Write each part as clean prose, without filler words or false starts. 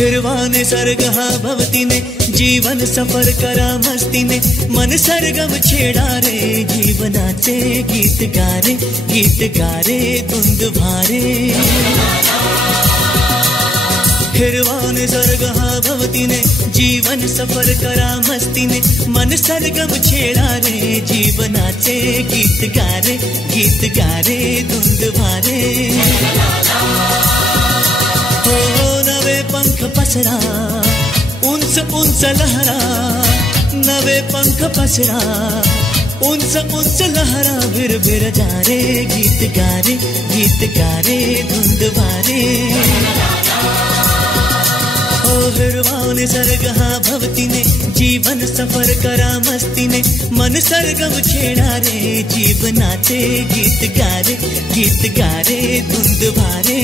हिरवा निसर्ग हा भवतीने जीवन सफर करा मस्तीने मन सरगम छेडा रे जीवनाचे गीत गारे धुंद भारे हिरवा निसर्ग हा भवतीने जीवन सफर करा मस्तीने मन सरगम छेडा रे जीवनाचे गीत गारे धुंद भारे हो नवे पंख पसरा उंच उंच लहरा नवे पंख पसरा उंच उंच लहरा भिर भिर जा रे गीत गारे धुंद भारे ओ हिरवा निसर्ग हा भवतीने जीवन सफर करा मस्तीने मन सरगम छेडा रे जीवनाचे गीत गारे धुंद भारे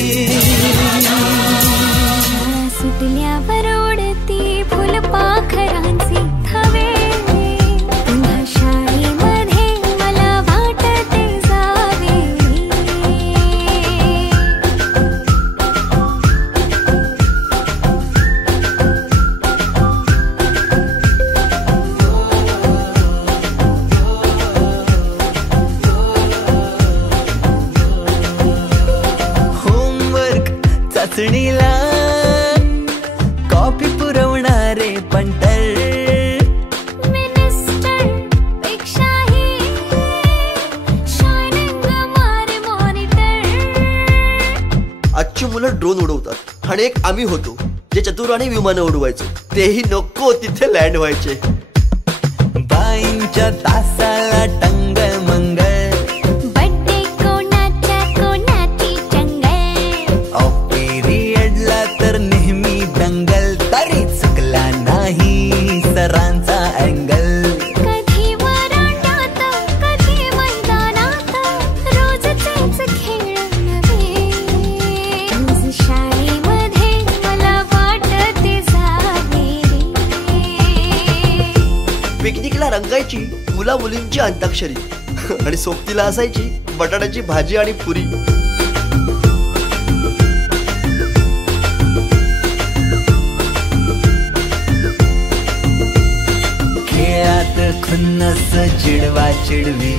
सुटल्यावर उडती फुलपाखरांचे थवे पुन्हा शाळेमध्ये मला वाटते जावे होमवर्क चाचणीला कॉपी पुरवणारे पंटर मिनिस्टर पेक्षाही शायनिंग मारे मॉनिटर आजची मुलं ड्रोन उडवतात आणि एक आम्ही होतो जे चतुराने विमानं उडवायचो तेही नको तिथे लँड व्हायचे बाईंच्या तासाला टंगळ मंगळ बड्डे कोणाच्या कोणाची चंगळ ऑफ पिरियडला तर नेहमी दंगल तरी चुकला नाही सरांचा अँगल कधी वरांड्यात कधी मैदानात रोजचेच खेळ नव्हे रोज शाळेमध्ये मला वाटते जावे पिकनिकला रंगायची मुला मुलींची अंताक्षरी आणि सोबतीला असायची बटाट्याची भाजी आणि पुरी खेळात खुन्नस चिडवा चिडवी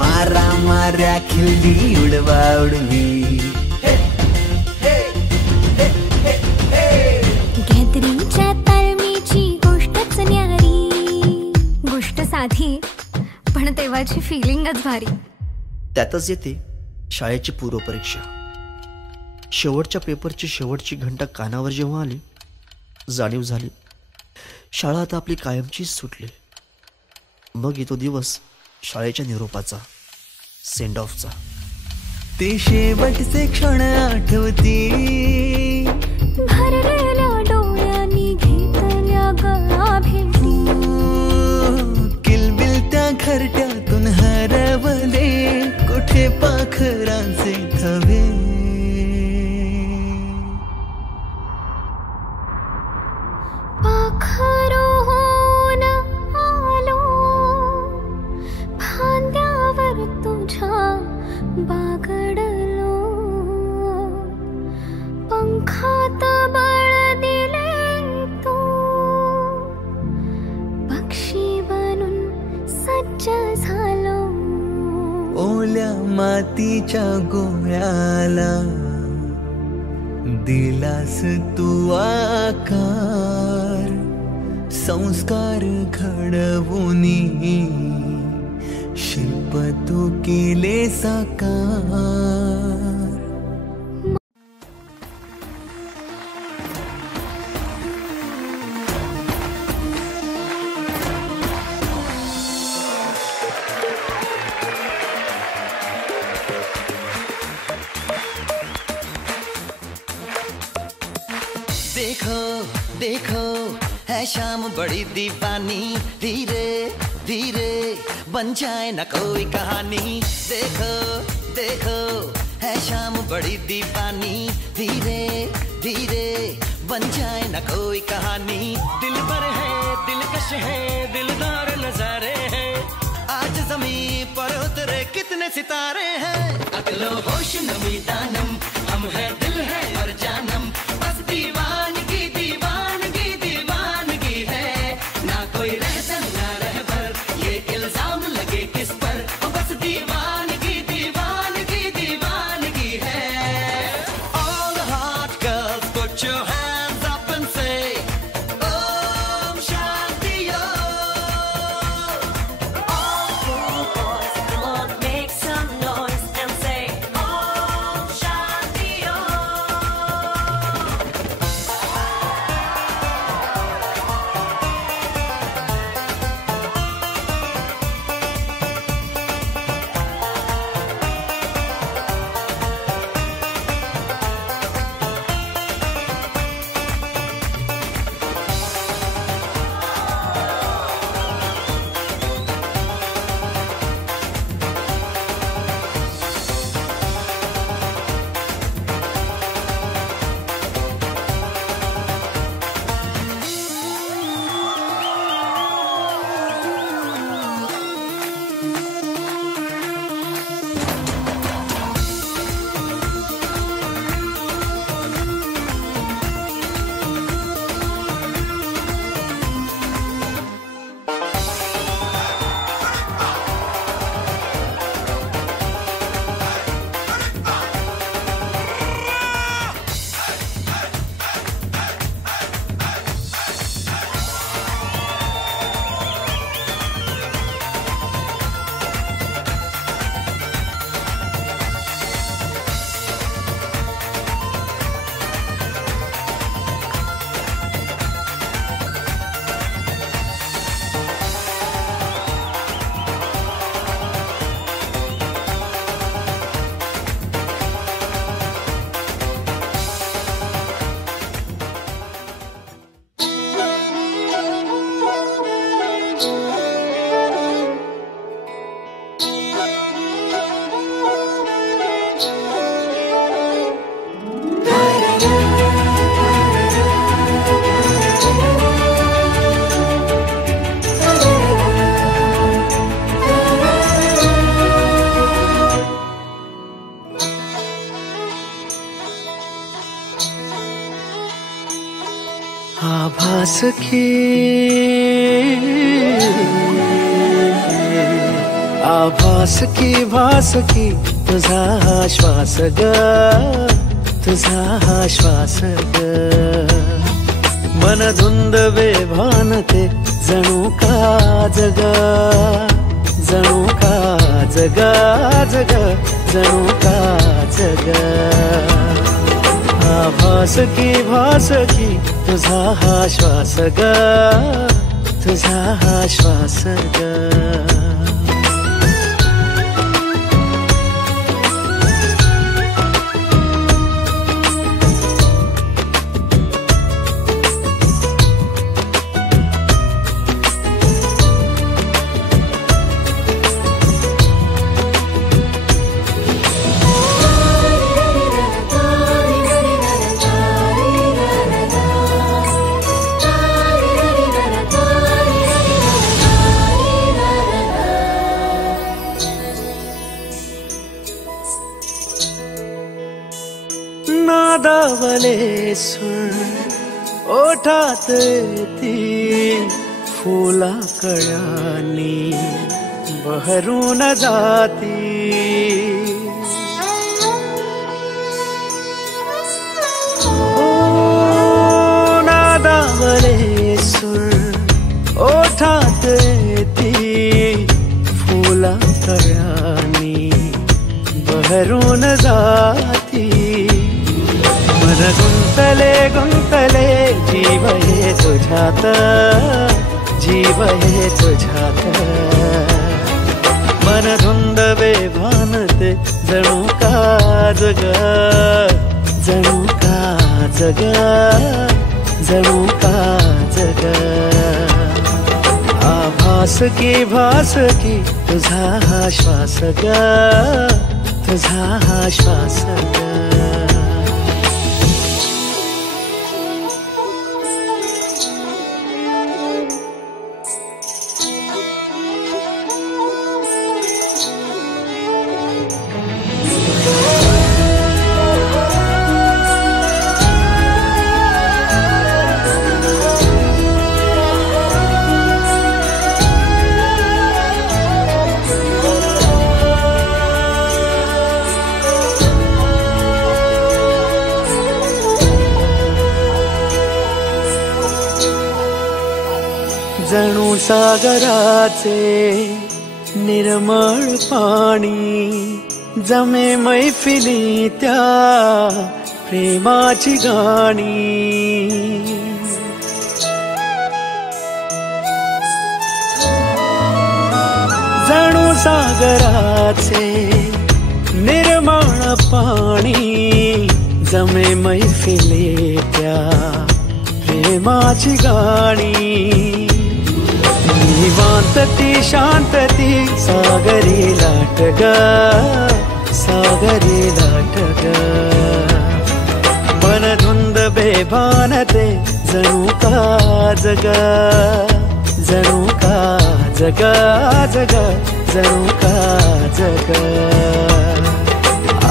मारा माऱ्या खिल्ली उडवा उडवी गॅदरिंगच्या तालमीची गोष्टच न्यारी गोष्ट साधी पण तेव्हाची फिलिंगच भारी त्यातच येते शाळेची पूर्वपरीक्षा शेवटच्या पेपरची शेवटची घंटा कानावर जेव्हा आली जाणीव झाली शाळा आता आपली कायमचीच सुटली मग येतो दिवस शाळेच्या निरोपाचा सेंड ऑफचा ते शेवटचे क्षण आठवती भरलेल्या डोळ्यांनी घेतल्या गळा भेटी किलबिल त्या घरट्यातून हरवले कुठे पाखरांचे थवे पाखरोन आलो फांद्यावर तुझ्या बागडलो पंखात बळ दिले तू पक्षी बनून सज्ज झालो ओल्या मातीच्या गोळ्याला दिलास तू आकार संस्कार घडवूनी शिल्प तू केले साकार देखो देखो है शाम बड़ी दीवानी धीरे धीरे बन जाए ना कोई कहानी देखो देखो है शाम बड़ी दीवानी धीरे धीरे बन जाए ना कोई कहानी दिल पर है दिलकश है दिलदार नजारे हैं आज जमीन पर उतरे कितने सितारे हैं अगलो होश नमी दानम आभास की आभास की भास की तुझा श्वास ग तुझा श्वास ग मन धुंद बेभान ते जणू का जगा जणू का जगा जगा जणू का जगा आभास की भास की तुझा श्वास ग तुझा श्वास ग नादावले सुर ओठात ती फुला कळ्यानी बहरून जाती ओ नादावले सुर ओठात ती फुला कळ्यानी बहरून जाती मन गुंतले गुंतले जीव हे तुझ्यात जीव हे तुझ्यात मन धुंद बेभान ते जणू का जगा जणू का जगा जणू का जगा आभास की भास की तुझा श्वास ग तुझा श्वास ग जणू सागराचे निर्मळ पाणी जमे मैफिली त्या प्रेमाची गाणी जणू सागराचे निर्मळ पाणी जमे मैफिली त्या प्रेमाची गाणी निवांतती शांतती सागरी लाट ग सागरी लाट ग मन धुंद बेभान ते जणू का जगा जणू का जगा जगा जणू का जगा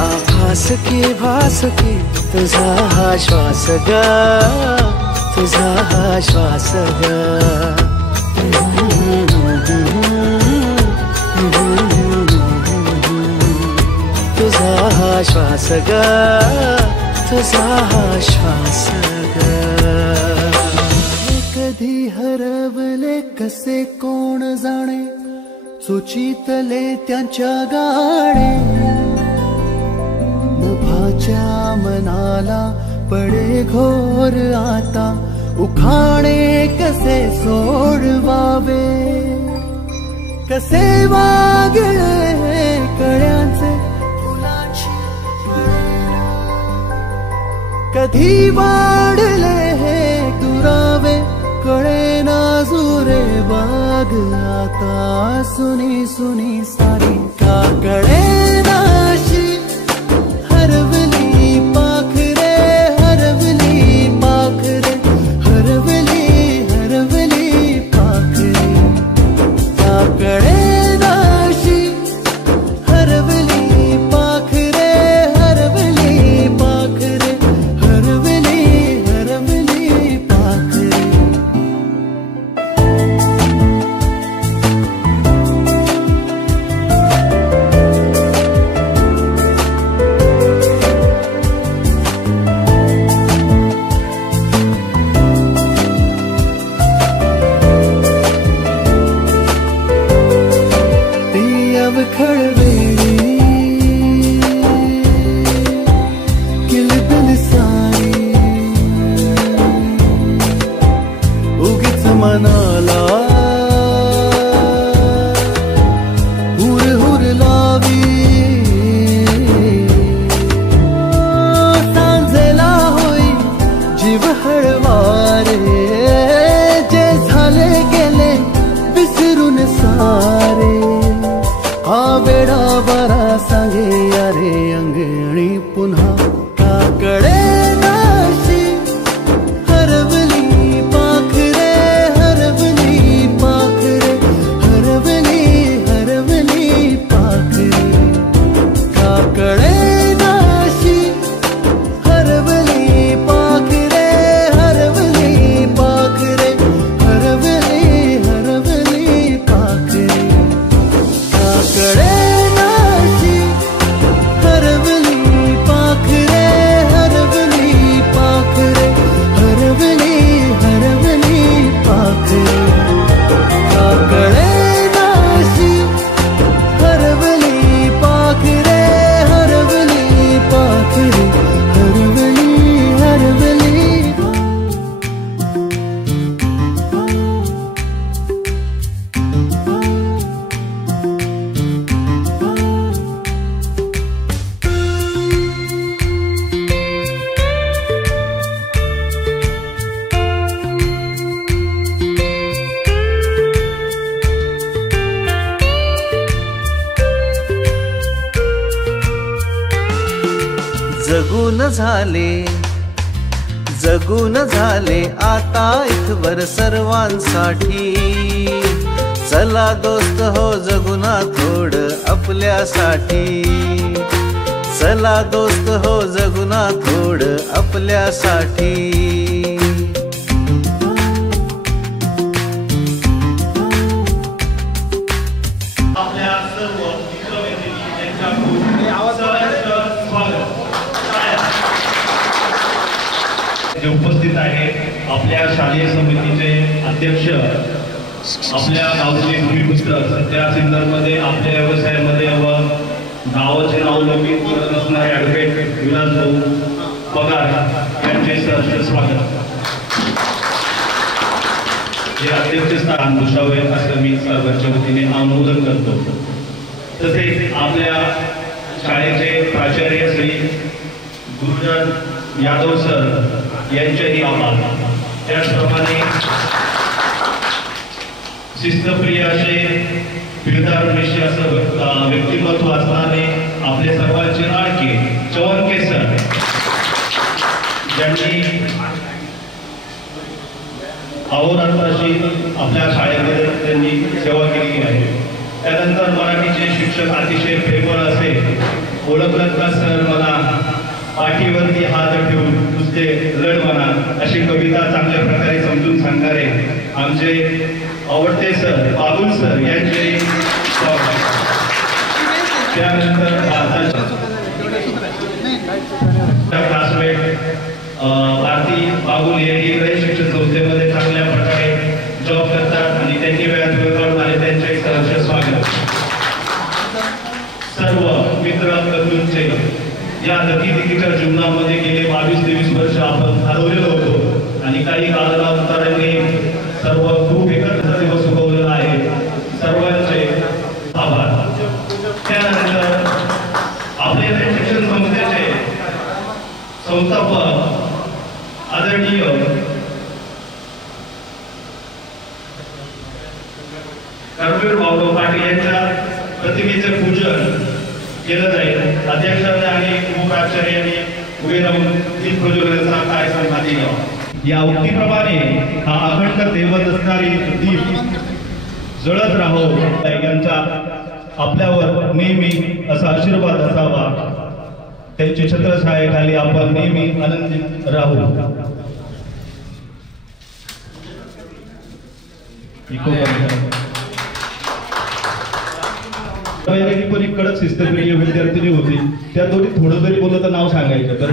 आभास की भास की तुझा श्वास ग तुझा श्वास ग तुझा श्वास ग तुझा श्वास ग कधी हरवले कसे कोण जाणे सुचितले त्यांच्या गाणे नभाच्या मनाला पडे घोर आता उखाणे कसे सोडवावे कसे वागले कळ्यांचे फुलाची कधी वाढले हे दुरावे कळे ना जुरे बाग आता सुनी सुनी सारी का कळे नाशी हरवली पाखरे हरवली पाखरे हरवली हरवली पाखरे का कळे नाशी हरवली पाखरे हरवली पाखरे हरवली हरवली पाखरे पुन्हा का कळेनाशी हरवली पाखरे हरवली पाखरे हरवली हरवली पाखरे का कळेनाशी हरवली पाखरे हरवली पाखरे हरवली हरवली पाखरे का कळेनाशी हरवली पाखरे हरवली पाखरे हरवली हरवली पाखरे का कळेनाशी हरवली पाखरे हरवली पाखरे हरवली हरवली जगून झाले आता इथवर सर्वांसाठी चला दोस्त हो जगुना थोडं आपल्यासाठी चला दोस्त हो जगुना थोडं आपल्यासाठी आपल्या सर्व मित्रमैत्रिणी यांच्याकडून सहर्ष स्वागत. जे उपस्थित आहेत आपल्या शालेय समितीचे अध्यक्ष, आपल्या गावचे भूमिपुत्र, सध्या सिन्नरमध्ये आपल्या व्यवसायामध्ये व गावाचे नाव लौकिक करत असणारे ॲडव्होकेट विलास भाऊ पगार यांचे सहर्ष स्वागत. हे अध्यक्षस्थान भूषावे असं मी सर्वांच्या वतीने अनुमोदन करतो. तसेच आपल्या शाळेचे प्राचार्य श्री गुरुजन यादव सर यांचेही आभार. त्याचप्रमाणे शिस्तप्रिय असे बिरदार निश्चय असं व्यक्तिमत्व असणारे आपले सर्वांचे लाडके चव्हाणके सर, ज्यांनी अहोरात्राची आपल्या शाळेमध्ये त्यांनी सेवा केलेली आहे. त्यानंतर मराठीचे शिक्षक अतिशय प्रेमळ असे ओळखलं का सर मला पाठीवरती हात ठेवून नुसते लढ म्हणा अशी कविता चांगल्या प्रकारे समजून सांगणारे आमचे आवडते सर बाबुल सर यांचे त्यानंतर क्लासमेट भारती बाबुल यांनी शिक्षण संस्थेमध्ये चांगल्या प्रकारे जॉब करतात आणि त्यांनी वेळात वेळ काढून आले त्यांचे सहर्ष स्वागत. सर्व मित्र बंधूंचे या गतिविधीच्या जीवनामध्ये गेले 22-23 वर्ष आपण हरवलेलो होतो आणि काही कालांतराने सर्व खूप एकत्र दिवस उगवलेला आहे. सर्वांचे आभार. त्यानंतर आपल्या शिक्षण संस्थेचे संस्थापक आदरणीय कर्मवीर भाऊराव पाटील यांच्या प्रतिमेचे पूजन केलं जाईल. अध्यक्षांनी आणि उपप्राचार्यांनी उभे राहून दीप प्रज्वलनाचा कार्यक्रम हाती घ्यावा. या उक्तीप्रमाणे हा अखंड तेवत असणारी दीप जळत राहो यांचा आपल्यावर नेहमी असा आशीर्वाद असावा. त्यांची छत्रछायेखाली आपण नेहमी आनंदित राहू. पण एक कडक शिस्तप्रिय विद्यार्थिनी होती. त्या दोन्ही थोडं जरी बोललं तर नाव सांगायचं. तर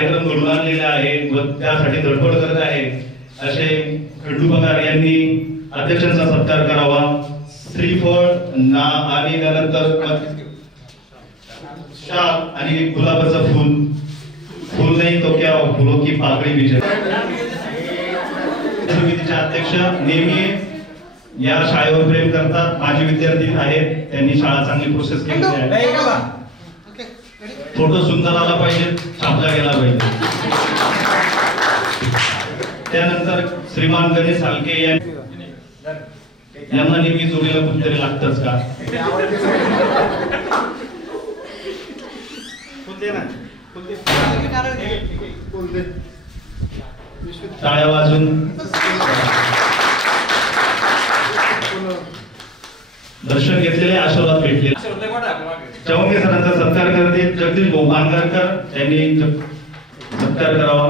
कार्यक्रम घडून आणलेले आहे व त्यासाठी धडपड करत आहे असे खंडू पगार यांनी अध्यक्षांचा सत्कार करावा. श्रीफळ आणि त्यानंतर शाल आणि गुलाबाचं फूल नाही तो क्या फुलो की पाकळी विजय. समितीचे अध्यक्ष नेहमी या शाळेवर प्रेम करतात. माझे विद्यार्थी आहेत, त्यांनी शाळा चांगली प्रोसेस केलेली आहे. फोटो सुंदर आला पाहिजे, छापला गेला पाहिजे. त्यानंतर श्रीमान गणेश सालके यांना नेहमी जोडीला कुठेतरी लागतच का. टाळ्या वाजून दर्शन घेतलेले, आशीर्वाद भेटले. चौंगे सरांचा सत्कार करतील जगदीश भाऊ बांगरकर यांनी सत्कार करावा.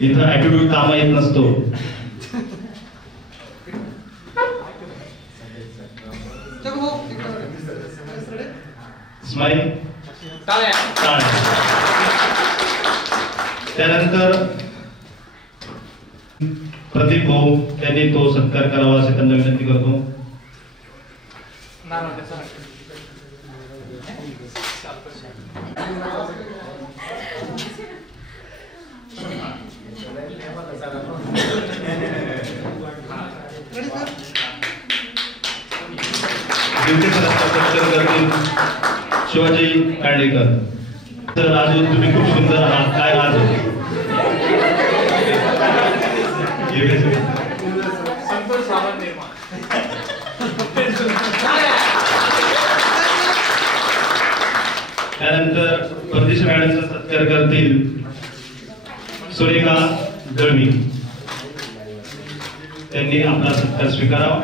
इथं ऍटिट्यूड कामा येत नसतो. स्माईल. त्यानंतर प्रदीप भाऊ त्यांनी तो सत्कार करावा असे त्यांना विनंती करतो. शिवाजी कांडेकर. तर राजू तुम्ही खूप सुंदर आहात. काय राजू त्यानंतर परदेश मॅडमचा सत्कार करतील सुरेखा दळवी. त्यांनी आपला सत्कार स्वीकारावा.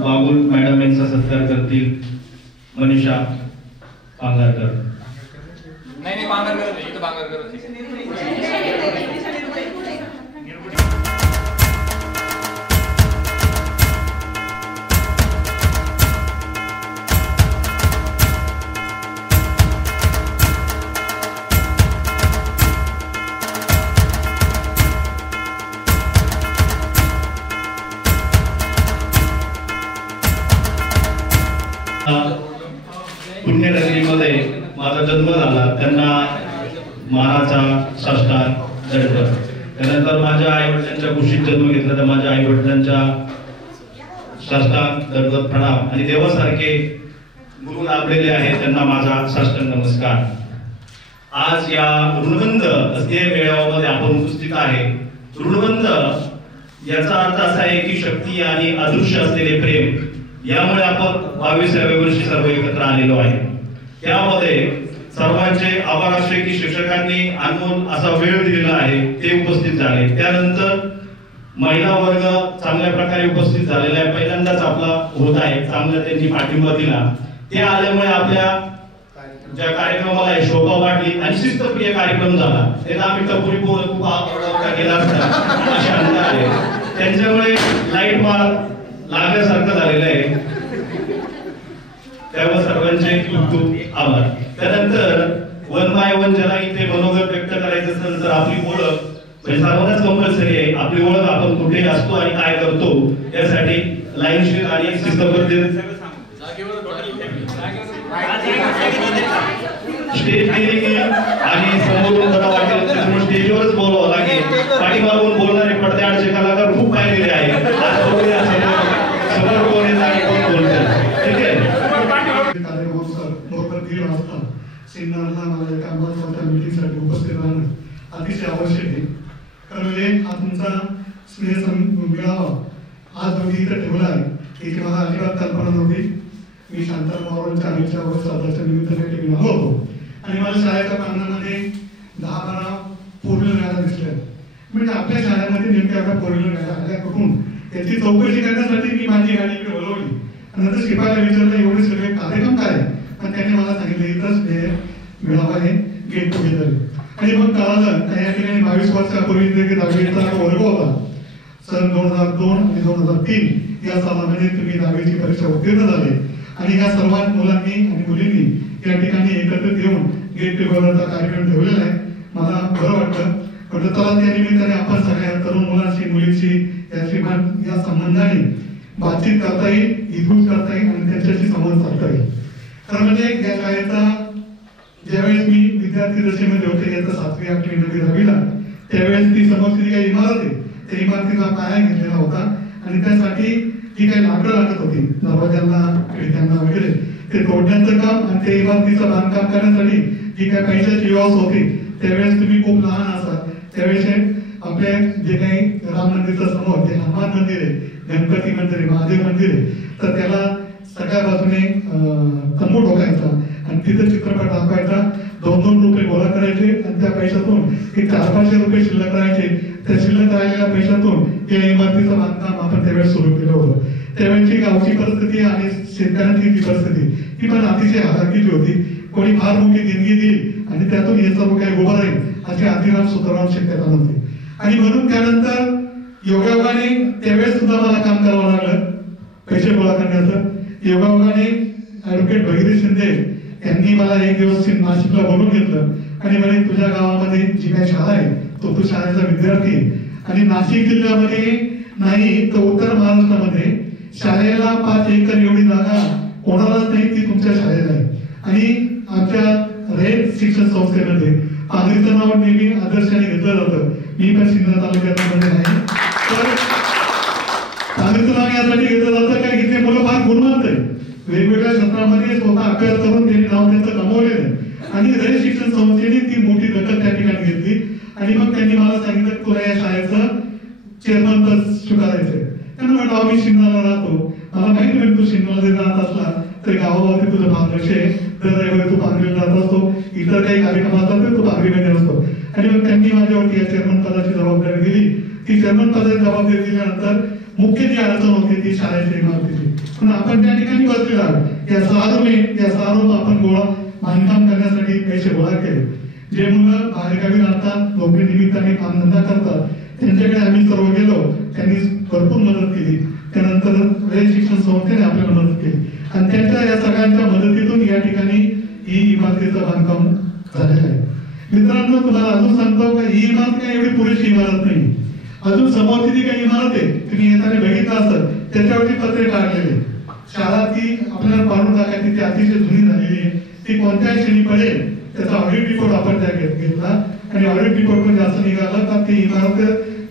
बाबुल मॅडम यांचा सत्कार करतील मनीषा पांगारकर. नाही पांगारकर नाही, इथं पांगारकर होते. पुण्यनगरीमध्ये माझा जन्म झाला, त्यांना मानाचा साष्टांग दंड. त्यानंतर माझ्या आई वडिलांच्या कुशीत जन्म घेतला तर माझ्या आई वडिलांच्या साष्टांग दंडवत प्रणाम. आणि देवासारखे गुरु लाभलेले आहेत, त्यांना माझा साष्टांग नमस्कार. आज या ऋणबंध स्नेह मेळाव्यामध्ये आपण उपस्थित आहे. ऋणबंध याचा अर्थ असा आहे की शक्ती आणि अदृश्य असलेले प्रेम, यामुळे आपण 22व्या वर्षी सर्व एकत्र आलेलो आहे. त्यामध्ये सर्वांचे आभार असले की शिक्षकांनी अनमोल असा वेळ दिलेला आहे, ते उपस्थित झाले. त्यानंतर महिला वर्ग चांगल्या प्रकारे उपस्थित झालेला आहे, पहिल्यांदाच आपला होत आहे, चांगला त्यांनी पाठिंबा दिला. ते आल्यामुळे आपल्या ज्या कार्यक्रमाला शोभा वाढली आणि शिस्तप्रिय कार्यक्रम झाला. त्यांना आम्ही टपुरी पोर केला असता असे अंतर आहे. त्यांच्यामुळे लाईट मार लागल्यासारखं झालेलं आहे. त्यामुळे सर्वांचे खूप खूप आभार. त्यानंतर 1 by 1 ज्याला इथे मनोगत व्यक्त करायचं असेल तर आपली ओळख म्हणजे सर्वांनाच कंपल्सरी आहे. आपली ओळख आपण कुठे असतो आणि काय करतो यासाठी लाईनशीर आणि शिस्तबद्ध स्टेज केली आणि समोरून जरा वाटेल त्याच्यामुळे स्टेजवरच बोलावं लागेल. पाठीमागून बोलणारे पडद्याआडचे कलाकार खूप पाहिलेले आहेत. समोर कोण येत आणि कोण बोलतात, ठीक आहे. बरोबर 1:30 वाजता सिन्नरला मला एका महत्त्वाच्या मीटिंगसाठी उपस्थित राहणं अतिशय आवश्यक आहे. कारण हा तुमचा स्नेह मेळावा आज तुम्ही इथं ठेवला आहे याची मला अजिबात कल्पना नव्हती. मी शांतारामच्या आईच्या वर्षाच्या निमित्ताने ठेवला होतो आणि मला शाळेच्या प्रांगणामध्ये 10-12 पूर्ण वेळा दिसल्या म्हणजे आपल्या शाळेमध्ये नेमक्या आपल्या पोरीला आल्या कुठून याची चौकशी करण्यासाठी मी माझी गाडी इकडे वळवली. नंतर शिपायाला विचारलं एवढे सगळे कार्यक्रम काय, पण त्याने मला सांगितलं इथंच मेळावा आहे, गेट टुगेदर. आणि मग कळालं या ठिकाणी 22 वर्षापूर्वी 10वीचा वर्ग होता. सन 2002 आणि 2003 या सालामध्ये तुम्ही 10वीची परीक्षा उत्तीर्ण झाले आणि या सर्व मुलांनी आणि मुलींनी या ठिकाणी एकत्रित येऊन गेट टुगेदरचा कार्यक्रम ठेवलेला आहे. मला बरं वाटतं. पण चला त्या निमित्ताने आपण सगळ्या तरुण मुलांशी मुलींशी या संबंधाने बातचीत करता येईल, इथून करता येईल आणि त्यांच्याशी संवाद साधता येईल. खरं म्हणजे या शाळेचा ज्यावेळेस मी विद्यार्थी दशेमध्ये होते याचा 7वी 8वी 9वी 10वीला त्यावेळेस ती समोरची काही इमारत आहे त्या इमारतीचा पाया घेतलेला होता आणि त्यासाठी जी काही लाकडं लागत होती दरवाजांना खिडक्यांना वगैरे ते तोडण्याचं काम आणि ते इमारतीचं बांधकाम करण्यासाठी जी काही पैशाची व्यवस्था होती त्यावेळेस तुम्ही खूप लहान असाल. त्यावेळेस आपल्या जे काही राम मंदिरच्या समोर जे हनुमान मंदिर आहे, गणपती मंदिर आहे, महादेव मंदिर आहे, तर त्याला सगळ्या बाजूने तंबू ठोकायचा आणि तिथे चित्रपट दाखवायचा. 2-2 रुपये गोळा करायचे आणि त्या पैशातून 400-500 रुपये शिल्लक राहायचे. त्या शिल्लक राहिलेल्या पैशातून या इमारतीचं बांधकाम आपण त्यावेळेस सुरू केलं होतं. त्यावेळेची गावची परिस्थिती आणि शेतकऱ्यांची जी परिस्थिती ही पण अतिशय हलाखीची होती. कोणी फार मोठी देणगी देईल आणि त्यातून हे सर्व काही उभं राहील अशी आदिराम सुतराम शक्यता नव्हती. आणि म्हणून त्यानंतर योगायोगाने त्यावेळेस सुद्धा मला काम करावं लागलं पैसे गोळा करण्याचं. योगायोगाने ऍडव्होकेट भगीरथ शिंदे यांनी मला एक दिवस नाशिकला बोलून घेतलं आणि म्हणे तुझ्या गावामध्ये जी काही शाळा आहे तो शाळेचा विद्यार्थी आणि नाशिक जिल्ह्यामध्ये नाही तर उत्तर महाराष्ट्रामध्ये शाळेला 5 एकर एवढी जागा कोणालाच नाही, ती तुमच्या शाळेला आहे. आणि आमच्या रयत शिक्षण संस्थेमध्ये पांगरीचं नाव नेहमी आदर्शाने घेतलं जातं. मी पण सिन्नर तालुक्यामध्ये आहे. तर पांगरीचं नाव यासाठी घेतलं जातं कारण इथे मुलं फार गुणवंत आहे. वेगवेगळ्या क्षेत्रामध्ये स्वतः अभ्यास करून त्यांनी नाव त्यांचं कमवलेलं आहे आणि रयत शिक्षण संस्थेने ती मोठी दखल त्या ठिकाणी घेतली. आणि मग त्यांनी मला सांगितलं तुला या शाळेचं चेअरमन पद स्वीकारायचंय. त्यांना म्हटलं मी सिन्नरला राहतो, मला माहिती नाही तू सिन्नरला जरी राहत असला तरी गावावरती तुझं भाग लक्ष आहे. दर रविवारी तू पांगरीला जात असतो, इतर काही कार्यक्रम असतात तर तू पांगरीमध्ये असतो. आणि मग त्यांनी माझ्यावरती या चेअरमन पदाची जबाबदारी दिली. ती चेअरमन पदाची जबाबदारी दिल्यानंतर मुख्य जी अडचण होती ती शाळेच्या इमारतीची, पण आपण त्या ठिकाणी बसलेला या सहारून आपण बांधकाम करण्यासाठी पैसे गोळा केले. जे मुलं बाहेरगावी राहतात, नोकरी निमित्ताने कामधंदा करतात, त्यांच्याकडे आम्ही सर्व गेलो. त्यांनी भरपूर मदत केली. त्यानंतर रयत शिक्षण संस्थेने आपल्याला मदत केली आणि त्यांच्या या सगळ्यांच्या मदतीतून या ठिकाणी ही इमारतीचं बांधकाम झालेलं आहे. मित्रांनो तुम्हाला अजून सांगतो का ही इमारत काही एवढी पुरेशी इमारत नाही. अजून समोरची जी काही इमारत आहे तुम्ही येताना बघितलं असतं त्याच्यावरती पत्रे काढलेले. शाळा ती आपल्याला पाडून टाकायची, ती अतिशय जुनी झालेली आहे. ती कोणत्या श्रेणी पडेल त्याचा ऑडिट रिपोर्ट आपण त्या घेतला आणि ऑडिट रिपोर्ट पण जास्त निघाला का ती इमारत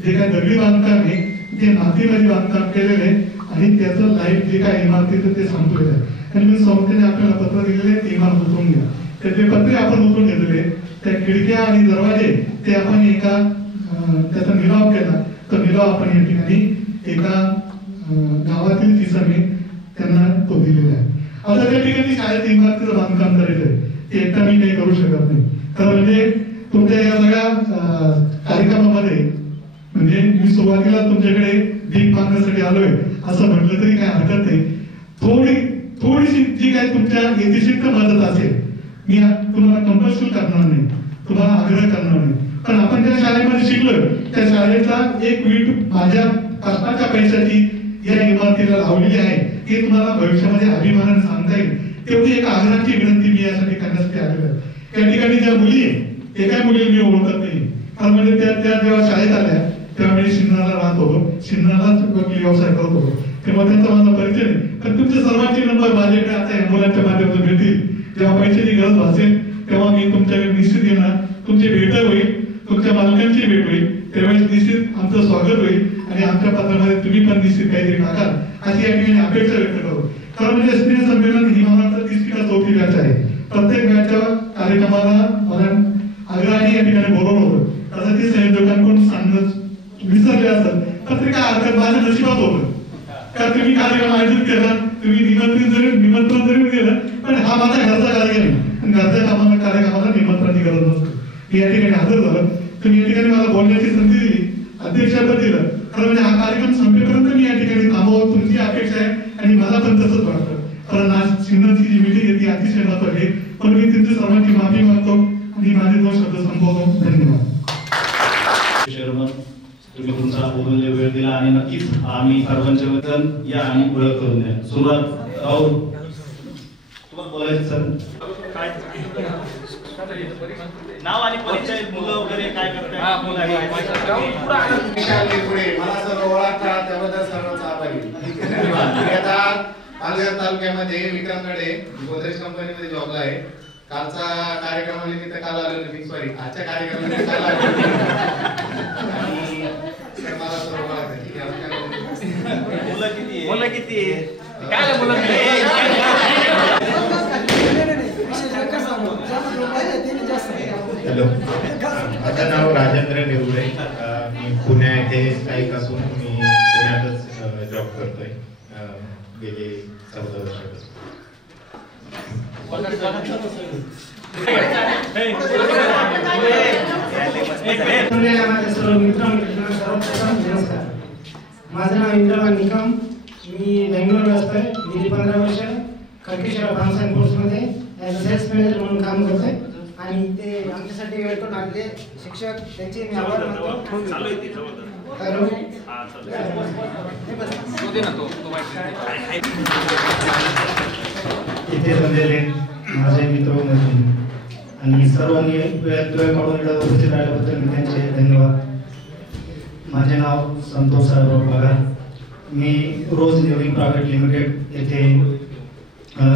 जे काही दगडी बांधकाम आहे ते मातीमध्ये बांधकाम केलेले आणि त्याचं लाईफ जे काय इमारतीचं ते संपलेलं आहे. आणि मी संस्थेने आपल्याला पत्र दिलेले ते इमारत उतरून घ्या. त्याचे पत्रे आपण उतरून घेतलेले, त्या खिडक्या आणि दरवाजे ते आपण एका त्याचा निलाव केला. तो निलाव आपण या ठिकाणी एका गावातील किसाने त्यांना तो दिलेला आहे. आता त्या ठिकाणी शाळेत इमारतीचं बांधकाम करायचं आहे ते एकटा मी काही करू शकत नाही. तर म्हणजे तुमच्या या सगळ्या कार्यक्रमामध्ये म्हणजे मी सुरुवातीला तुमच्याकडे भीक मागण्यासाठी आलोय असं म्हटलं तरी काय हरकत नाही. थोडीशी जी काही तुमच्या यथेशिक्त मदत असेल मी तुम्हाला कंपल्सरी करणार नाही, तुम्हाला आग्रह करणार नाही. पण आपण ज्या शाळेमध्ये शिकलोय त्या शाळेचा एक वीट माझ्या कष्टाच्या पैशाची या इमारतीला लावलेली आहे हे तुम्हाला भविष्यामध्ये अभिमानाने सांगता येईल. तेवढी एक आग्रहाची विनंती मी यासाठी करण्यासाठी आलेलो आहे. त्या ठिकाणी ज्या मुली आहे एका मुलीला मी ओळखत नाही, कारण म्हणजे त्या जेव्हा शाळेत आल्या त्यावेळी सिन्नरला राहत होतो, सिन्नरलाच व्यवसाय करत होतो, तेव्हा त्यांचा माझा परिचय नाही. पण तुमचे सर्वांचे नंबर माझ्याकडे आता या मुलांच्या माध्यमातून भेटतील. जेव्हा पैशाची गरज भासेल तेव्हा मी तुमच्याकडे निश्चित येणार, तुमची भेट होईल, तुमच्या मालकांची भेट होईल, त्यावेळेस निश्चित आमचं स्वागत होईल आणि आमच्या पत्रामध्ये तुम्ही पण निश्चित काहीतरी टाकाल अशी या ठिकाणी अपेक्षा व्यक्त करतो. कारण म्हणजे स्नेह संमेलन ही मला 3री का 4थी बॅच आहे. प्रत्येक बॅचच्या कार्यक्रमाला मला आग्रहाने या ठिकाणी बोलवलं होतं. आता ते संयोजकांकडून सांगणं विसरले असतात पत्रिका हरकत माझ्या नशिबात होतं का तुम्ही कार्यक्रम आयोजित केला, तुम्ही निमंत्रण जरी दिलं, पण हा माझा घरचा कार्यक्रम आहे. घरच्या कार्यक्रमाला निमंत्रणाची गरज नसते. मी या ठिकाणी हजर झालं. तुम्ही या ठिकाणी मला बोलण्याची संधी दिली, अध्यक्षपद दिलं. खरं म्हणजे हा कार्यक्रम संपेपर्यंत मी या ठिकाणी थांबावं तुमची अपेक्षा आहे आणि मला पण तसंच वाटतं. कारण आज सिन्नरची जी मिटिंग आहे ती अतिशय महत्त्वाची आहे. पण मी तुमची सर्वांची माफी मागतो आणि माझे 2 शब्द संपवतो. धन्यवाद. तुम्ही तुमचा अमूल्य वेळ दिला आणि नक्कीच आम्ही सरपंच वतन या आणि ओळख करून द्या. सुरुवात राहुल तुम्हाला बोलायचं सर नाव आणि परिचय, मुलं वगैरे काय करतात. मला सर्व ओळखतात त्याबद्दल सर्वच आभारी. पालघर तालुक्यामध्ये विक्रमकडे गोदरेज कंपनीमध्ये जॉबला आहे. कालचा कार्यक्रमानिमित्त काल आलेलो मी, सॉरी आजच्या कार्यक्रमानिमित्त काल आलेलो आणि मला सर्व ओळखतात. मुलं किती आहे काय मुलं हॅलो, माझं नाव राजेंद्र नेवरे. मी पुण्या येथे स्थायिक असून मी पुण्यातच जॉब करतोय गेले 14 वर्षापासून. माझ्या सर्व मित्रांना सर्वप्रथम नमस्कार. माझं नाव इंद्रवान निकम. मी बेंगलोरला असतोय. गेली 15 वर्ष खडकेश्वर फार्म्स अँड फूड्समध्ये ॲज अ सेल्स मॅनेजर म्हणून काम करतोय आणि ते आमच्यासाठी वेळ करून आणले शिक्षक, त्यांचे मी आभार मानतो. हॅलो, इथे जमलेले माझे मित्र आणि सर्वांनी वेळ काढून उपस्थित राहिल्याबद्दल मी त्यांचे धन्यवाद. माझे नाव संतोष साहेबराव पगार. मी रोज लिव्हिंग प्रायव्हेट लिमिटेड येथे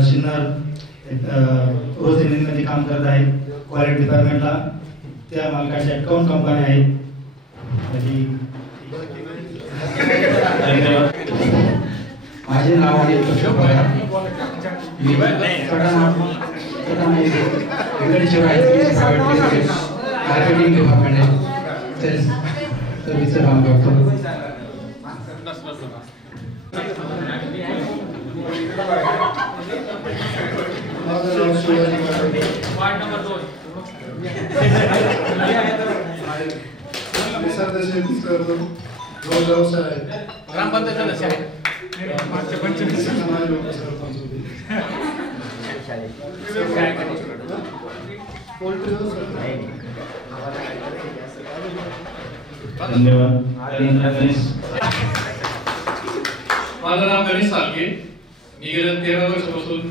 सिन्नर रोज लिव्हिंगमध्ये काम करत आहे. क्वालिटी डिपार्टमेंटला त्या मालकाच्या 51 कंपन्या आहेत. माझे नाव आहे अशोक पगार. मी मार्केटिंग डिपार्टमेंट सेल्स सर्व्हिसचं काम करतो. धन्यवाद. माझं नाव गणेश सालके. मी गेल्या 13 वर्षापासून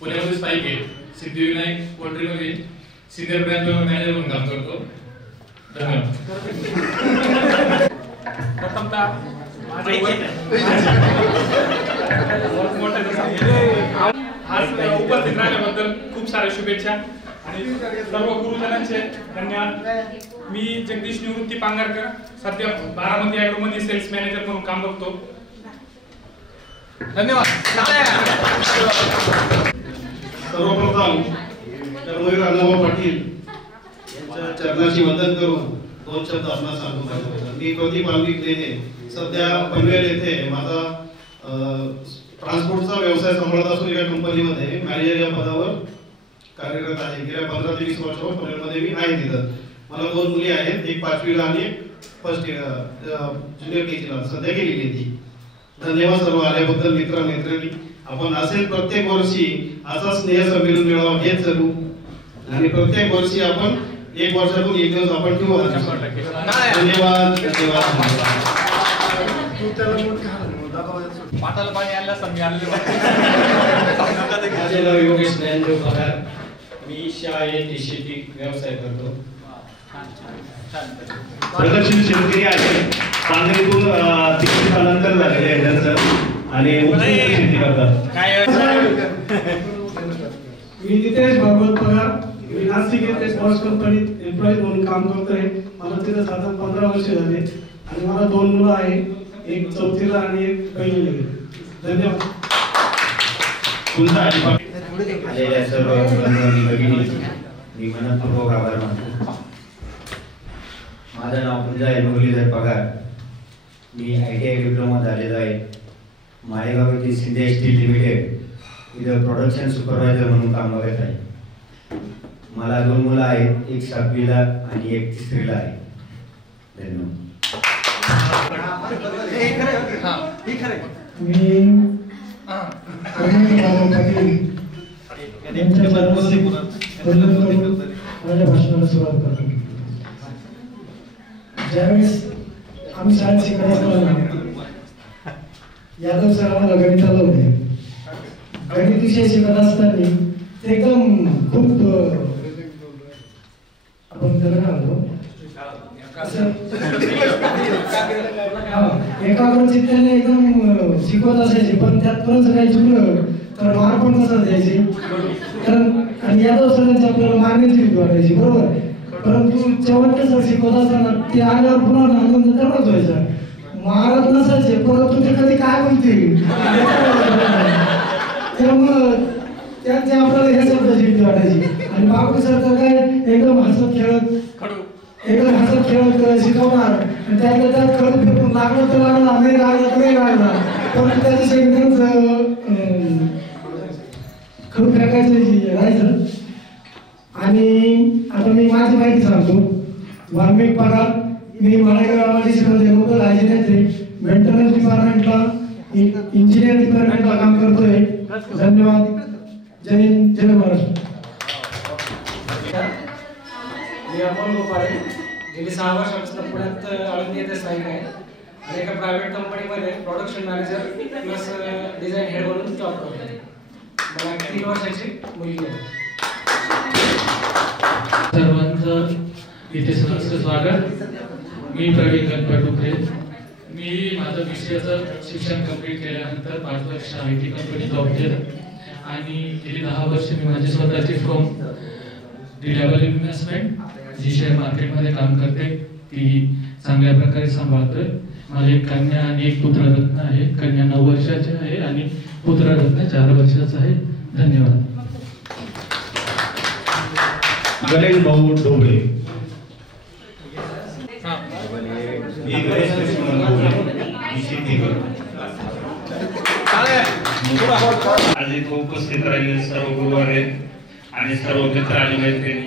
पुण्यामध्ये स्थायिक आहे. सिद्धिविनायक पोल्ट्रीमध्ये सिनियर ब्रँच मॅनेजर म्हणून काम करतो. धन्यवाद. प्रथमतः आज उपस्थित राहिल्याबद्दल खूप साऱ्या शुभेच्छा आणि सर्व गुरुजनांचे धन्यवाद. मी जगदीश निवृत्ती पांगारकर, सध्या बारामती ॲग्रोमध्ये सेल्स मॅनेजर म्हणून काम बघतो. धन्यवाद. सर्वप्रथम कर्मवीर अण्णाभाऊ पाटील यांच्या चरणाशी वंदन करून 2 शब्द आपल्याला सांगतो. मी प्रदीप आंबिक लेणे, सध्या पनवेल येथे माझा ट्रान्सपोर्टचा व्यवसाय सांभाळत असून एका कंपनीमध्ये मॅनेजर या पदावर कार्यरत आहे. गेल्या 15 ते 20 वर्षापासून पनवेलमध्ये मी आहे तिथं. मला 2 मुली आहेत, एक 5वीला आणि एक फर्स्ट ज्युनियर केजीला सध्या गेलेली ती. धन्यवाद सर्व आल्याबद्दल मित्र मैत्रिणी. आपण असेच प्रत्येक वर्षी असा स्नेह संमेलन मिळावा घेत चालू आणि प्रत्येक वर्षी आपण 1 वर्षातून 1 दिवस आपण ठेवू. धन्यवाद. पाटाला पाणी आलं संधी आलेले. माझे नाव योगेश ज्ञानदेव पगार. मी शाळेत शेती व्यवसाय करतो. प्रगतशील शेतकरी आहे. पांढरीतून 3 स्थलांतर झालेले आहे त्यांचं आणि शेती करतात. मी नितेश भागवत पगार. मी नाशिक येथे स्पॉट्स कंपनीत एम्प्लॉई म्हणून काम करतोय. मला तिथे साधारण 15 वर्ष झाले आणि मला 2 मुलं आहेत, एक 4थीला आणि एक 1लीला. धन्यवाद. आलेल्या सर्व बंधू भगिनी मी मनपूर्वक आभार मानतो. माझं नाव पुंजा मुरलीधर पगार. मी ITI डिप्लोमा झालेलो आहे. माळेगाव येथील सिंधे स्टील लिमिटेड इथं प्रोडक्शन सुपरवायझर म्हणून काम करत आहे. मला 2 मुलं आहेत, एक 7वीला आणि एक 3रीला आहे. धन्यवाद. माझ्या भाषणाला सुरुवात करतो. ज्यावेळेस आम्ही शाळेत शिकत असताना यादव सर आम्हाला गणिताला होते. गणित विषय शिकत असताना ते एकदम खूप आपण त्याला काय म्हणतो एकाग्र चित्ताने एकदम शिकवत असायचे, पण त्यात परत काही चुकलं तर मार पण तसाच द्यायचे. आणि यादव सरांची आपल्याला मारण्याची भीती वाटायची, बरोबर. परंतु शेवटचे सर शिकवत असताना ते आल्यावर पुन्हा आनंद तेवढाच व्हायचा. मारत नसायचे, परंतु ते कधी काय बोलतील त्यामुळं त्यांची आपल्याला ह्या शब्दाची भीती वाटायची. आणि बापू सर तर काय एकदम हसत खेळत शिकवणार, आणि त्यातल्या त्यात खरं फेकून लागलं तर लागला, नाही लागलं तर नाही लागला, परंतु त्याच्याशी एकदम खरं फेकायचं राहायचं. आणि आता मी माझी माहिती सांगतो. वाल्मिक पगार, मी माळेगाव शिकवते, लोकल हायजिनिस्ट, मेंटेनन्स डिपार्टमेंटला, इंजिनियर डिपार्टमेंटला काम करतोय. धन्यवाद. जय हिंद, जय महाराष्ट्र. मी अमोल गोपाळे, गेली 6 वर्षापासून पुण्यात आळंदी येथे स्थायिक आहे आणि एका प्रायव्हेट कंपनीमध्ये production manager plus design head म्हणून जॉब करतो. मला 3 वर्षाची मुलगी आहे. सर्वांचं इथे स्वागत. मी प्रवीण गणपत डुकरे. मी माझं BCAचं शिक्षण कंप्लीट केल्यानंतर 5 वर्ष IT कंपनी जॉब केलं आणि गेली 10 वर्ष मी माझी स्वतःची फर्म रिलायबल इन्व्हेस्टमेंट जी शेअर मार्केटमध्ये काम करते ती चांगल्या प्रकारे सांभाळतोय. माझी एक कन्या आणि एक पुत्ररत्न आहे. कन्या 9 वर्षाची आहे आणि पुत्ररत्न 4 वर्षाचा आहे. धन्यवाद. गणेश भाऊ ढोबळे. मी गणेश कृष्ण आज इथे उपस्थित राहिलेले सर्व गुरुवारे आणि सर्व मित्र आणि मैत्रिणी,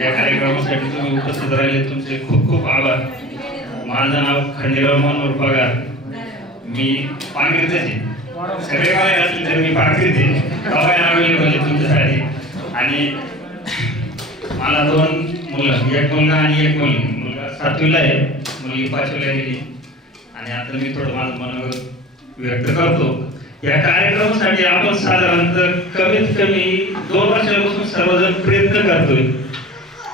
या कार्यक्रमासाठी तुम्ही उपस्थित राहिले तुमचे खूप खूप आभार. माझं नाव खंडेराव मनोहर पगार. मी पांगरीचे सगळे काय असले तर मी पांगरीचे अवेलेबल आहे तुमच्यासाठी. आणि मला 2 मुलं, एक मुलगा आणि एक मुलगी. मुलगा 7वीला आहे, मुलगी 5वीला गेली. आणि आता मी थोडं माझं मनोगत व्यक्त करतो. या कार्यक्रमासाठी आपण साधारणतः कमीत कमी 2 वर्षापासून सर्वजण प्रयत्न करतोय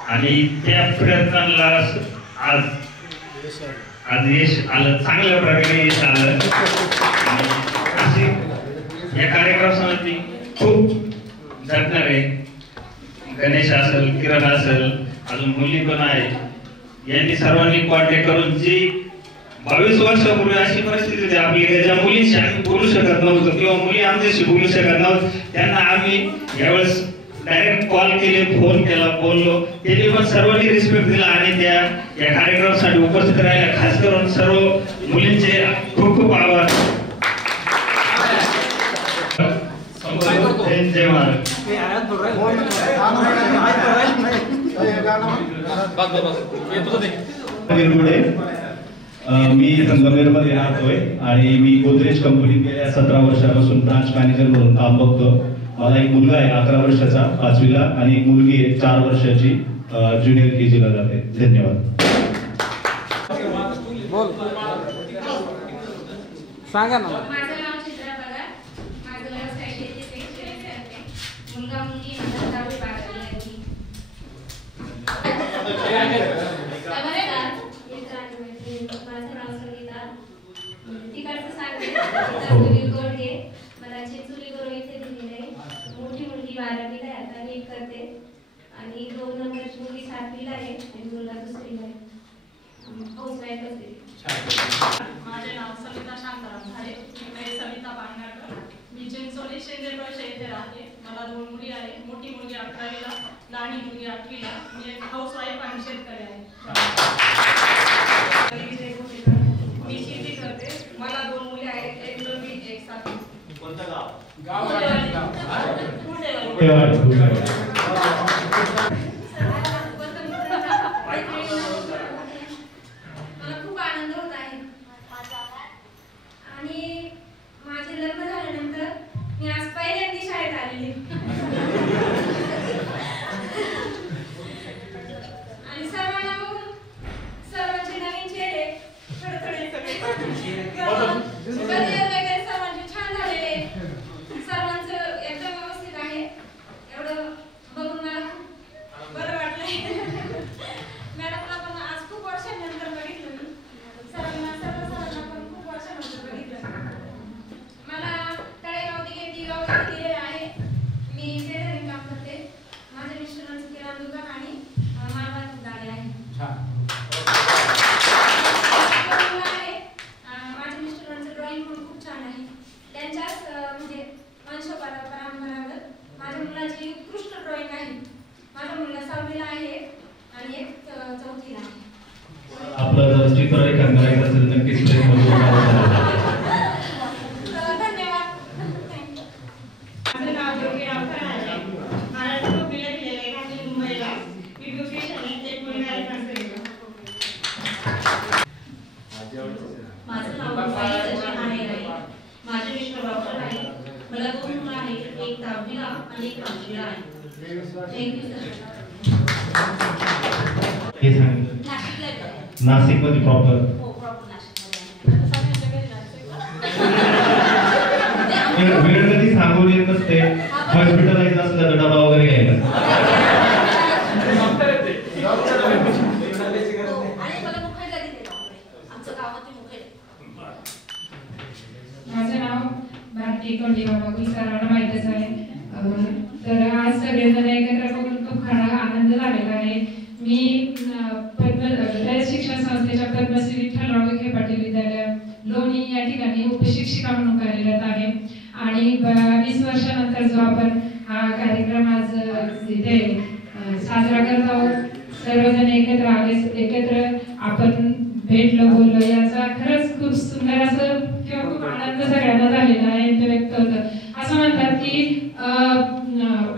आणि त्या प्रयत्नाला आज यश आलं, चांगल्या प्रकारे यश आलं. अशी या कार्यक्रमासाठी खूप जगणार आहे. गणेश असेल, किरण असेल, अजून मुली पण आहे. यांनी सर्वांनी कॉन्टॅक्ट करून जी 22 वर्षापूर्वी अशी परिस्थिती होती आपली, ज्या मुलींशी आम्ही बोलू शकत नव्हतो किंवा मुली आमच्याशी बोलू शकत नव्हतं, त्यांना आम्ही यावेळेस डायरेक्ट कॉल केले, फोन केला, बोललो. त्यांनी पण सर्वांनी रिस्पेक्ट दिला आणि त्या या कार्यक्रमासाठी उपस्थित राहिल्या. खास करून सर्व मुलींचे खूप खूप आभार. जय महाराज. मी संगमेरमध्ये राहतोय आणि मी गोदरेज कंपनीत गेल्या 17 वर्षापासून ब्रांच मॅनेजर म्हणून काम बघतो. मला एक मुलगा आहे 11 वर्षाचा 5वीला आणि एक मुलगी आहे 4 वर्षाची ज्युनियर KG ला जाते. धन्यवाद. सांगा ना. माझं नाव चित्रा पगार. माझं व्यवसाय शेतीचे करते. मुलगा मुलगी 10वी-12वी आहे. माझं नाव संगीता. तिकडचं सांगते गोडगे. मला चिंचोली करून इथे दिलेलं आहे. मोठी मुलगी 12वीला आहे, आता नीट करते. आणि 2 नंबरची मुलगी 7वीला आहे आणि मुलगा 2रीला आहे. हाऊसवाईफच आहे. माझे नाव सविता शांताराम झाले. मी सविता पांगारकर. मी चिंचोली शेंदेपळशे येथे राहते. मला 2 मुली आहे. मोठी मुलगी 11वीला, लहान मुलगी 8वीला. मी एक हाऊसवाईफ आणि शेतकरी आहे. मी शेती करते. मला 2 मुली आहेत, एक मुलगी, एक 7वी. कोणतं गाव? चित्ररेखन करायचं असेल नक्कीच प्रयत्न करू. माझं नाव योगी रावकर आहे. महाराष्ट्र टोपीला दिलेलं आहे आणि मुंबईला मी ब्युटिशियन आहे. ते पुण्याला ट्रान्सफर केलं. माझं नाव सचिन आहे. माझे मिस्टर डॉक्टर आहे. मला 2 मुलं आहेत. एक 10वीला आणि एक 5वीला आहे. Thank you sir. हे सांग नाशिक मध्ये प्रॉपर वेळ कधी सांगून येत नसते. हॉस्पिटलाइज असलं तर डबा वगैरे घ्यायला. माझं नाव भारती कोंडी बाबा सर्वांना माहीतच आहे. तर आज सगळेजण एकत्र बघून खूप खरा आनंद झालेला आहे. मी शिक्षण संस्थेच्या पद्मश्री विठ्ठलराव विखे पाटील विद्यालय लोणी या ठिकाणी उपशिक्षिका म्हणून कार्यरत आहे. आणि 20 वर्षानंतर जो आपण हा कार्यक्रम आज इथे साजरा करत आहोत, सर्वजण एकत्र आले, एकत्र आपण भेटलो बोललो, याचा खरंच खूप सुंदर असं किंवा खूप आनंद सगळ्यांना झालेला आहे ते व्यक्त होतं. असं म्हणतात की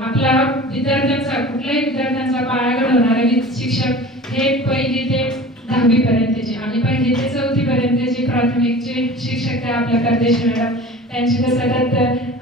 आपला विद्यार्थ्यांचा कुठल्याही विद्यार्थ्यांचा पाया घडवणारे शिक्षक हे 1ली ते 10वी पर्यंतचे आणि 1ली ते 4थी पर्यंतचे प्राथमिकचे शिक्षक ते आपल्या परदेशी मॅडम, त्यांची तर सतत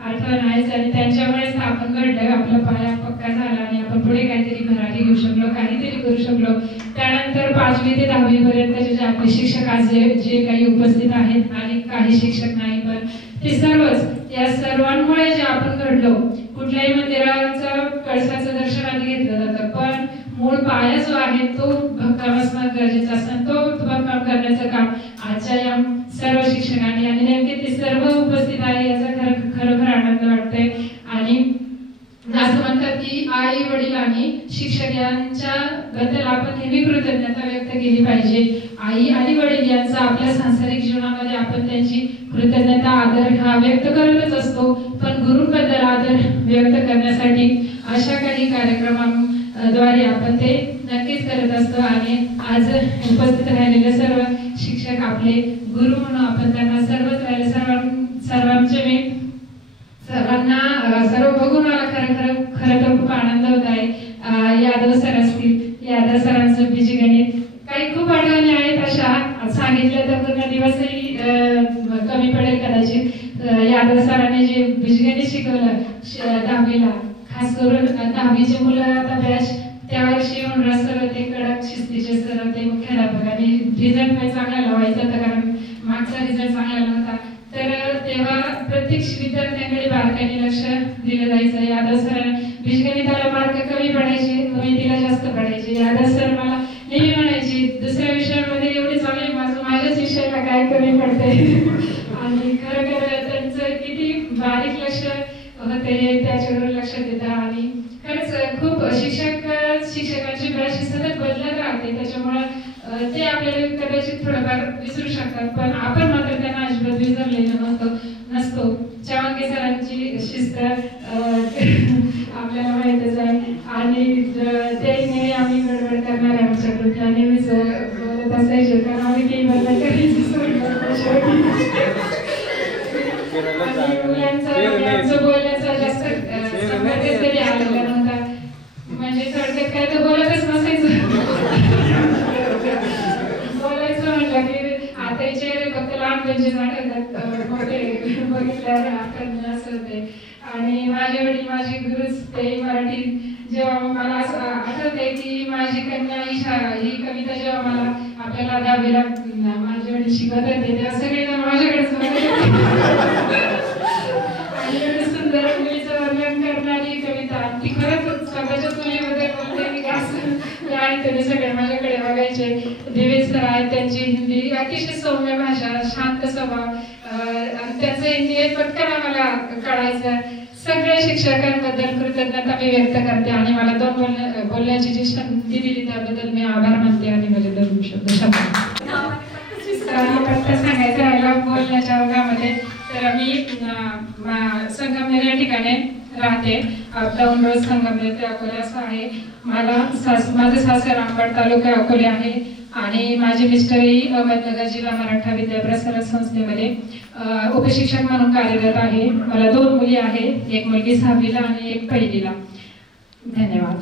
आठवण आहेच आणि त्यांच्यामुळेच आपण घडलं, आपला पाया पक्का झाला आणि आपण पुढे काहीतरी भरारी घेऊ शकलो, काहीतरी करू शकलो. त्यानंतर 5वी ते 10वी पर्यंतचे जे आपले शिक्षक आज जे काही उपस्थित आहेत आणि काही शिक्षक नाही, पण ते सर्वच या सर्वांमुळे जे आपण घडलो. कुठल्याही मंदिराचं कळसाचं दर्शन आधी घेतलं जातं, पण मूळ पाया जो आहे तो भक्कम असणं गरजेचं असतं. तो भक्कम करण्याचं काम आजच्या या सर्व शिक्षकांनी आणि नेमके ते सर्व उपस्थित आहे याचा खरोखर आनंद वाटतोय. आणि असं म्हणतात की आई वडील आणि शिक्षक यांच्या बद्दल आपण नेहमी कृतज्ञता व्यक्त केली पाहिजे. आई आणि वडील यांचा आपल्या सांसारिक जीवनामध्ये आपण त्यांची कृतज्ञता आदर हा व्यक्त करतच असतो, पण गुरूंबद्दल आदर व्यक्त करण्यासाठी अशा काही कार्यक्रमांद्वारे आपण ते नक्कीच करत असतो. आणि आज उपस्थित राहिलेले सर्व शिक्षक आपले गुरु म्हणून आपण त्यांना सर्वच राहिले सर्वांचे मी सर्व बघून मला खरं तर खूप आनंद होत आहे. यादव सर असतील, यादव सरांचं बीजगणित काही खूप आठवणी आहेत अशा, सांगितलं तर पूर्ण दिवसही कमी पडेल कदाचित. यादव सरांनी जे बीजगणित शिकवलं 10वीला, खास करून 10वीचे मुलं आता बॅच त्यावर्षी म्हणून सर होते, कडक शिस्तीचे सर होते, मुख्याध्यापक आणि रिझल्ट पण चांगला लावायचा होता कारण मागचा रिझल्ट चांगला नव्हता. तर तेव्हा प्रत्येक विद्यार्थ्यांकडे बारकाईने लक्ष दिलं जायचं. यादव सर बीजगणिताला मार्क कमी पडायचे, गणिताला जास्त पडायचे. यादव सर मला नेहमी म्हणायचे दुसऱ्या विषयांमध्ये एवढे चांगले माझ्याच विषयाला काय कमी पडते. आणि खरं त्यांचं किती बारीक लक्ष होते त्याच्यावर लक्ष देतं. आणि खरंच खूप शिक्षकांची बॅच सतत बदलत राहते, त्याच्यामुळे ते आपल्याला कदाचित थोडंफार विसरू शकतात, पण आपण मात्र त्यांना अजिबात विसरलेलो नसतो. चावंके सरांची शिस्त आपल्याला माहीतच आहे आणि ते नेहमी आम्ही गडबड करणारे आमच्या ग्रुपला नेहमीच बोलत असायचे कारण आम्ही काही बदल करायची मुलांचं बोलण्याचा जास्त संबंधच कधी आलेला नव्हता. म्हणजे थोडक्यात काय तर बोलतच नसायचं. बोलायचं म्हटलं की आता चेहरे फक्त लहानपणचे आठवतात, मोठे बघितल्यावर आपण असं होते. आणि माझे वडील माझे गुरुच ते मराठी, जेव्हा मला असं आठवते की माझी कन्या ही कविता जेव्हा मला आपल्याला 10वीला माझे वडील शिकवत होते तेव्हा सगळेजण माझ्याकडेच आणि एवढं सुंदर मुलीचं वर्णन करणारी कविता, ती खरंच स्वतःच्या मुलीबद्दल बोलते की असं आणि त्यांनी सगळे माझ्याकडे बघायचे. देवेश सर आहेत, त्यांची हिंदी अतिशय सौम्य भाषा, शांत स्वभाव आणि त्यांचं हिंदी पटकन आम्हाला कळायचं. सगळ्या शिक्षकांबद्दल कृतज्ञता मी व्यक्त करते आणि मला 2 बोलण्याची जी संधी दिली त्याबद्दल मी आभार मानते आणि माझे 2 शब्द फक्त सांगायचं राहिला बोलण्याच्या वर्गामध्ये. तर मी संगमनेर या ठिकाणी राहते, डाऊन रोड संगमनेर ते अकोले असं आहे. माझं सासर आंबड तालुका अकोले आहे आणि माझे मिस्टरही अहमदनगर जिल्हा मराठा विद्याप्रसारक संस्थेमध्ये उपशिक्षक म्हणून कार्यरत आहे. मला 2 मुली आहेत, एक मुलगी 6वीला आणि एक 1लीला. धन्यवाद.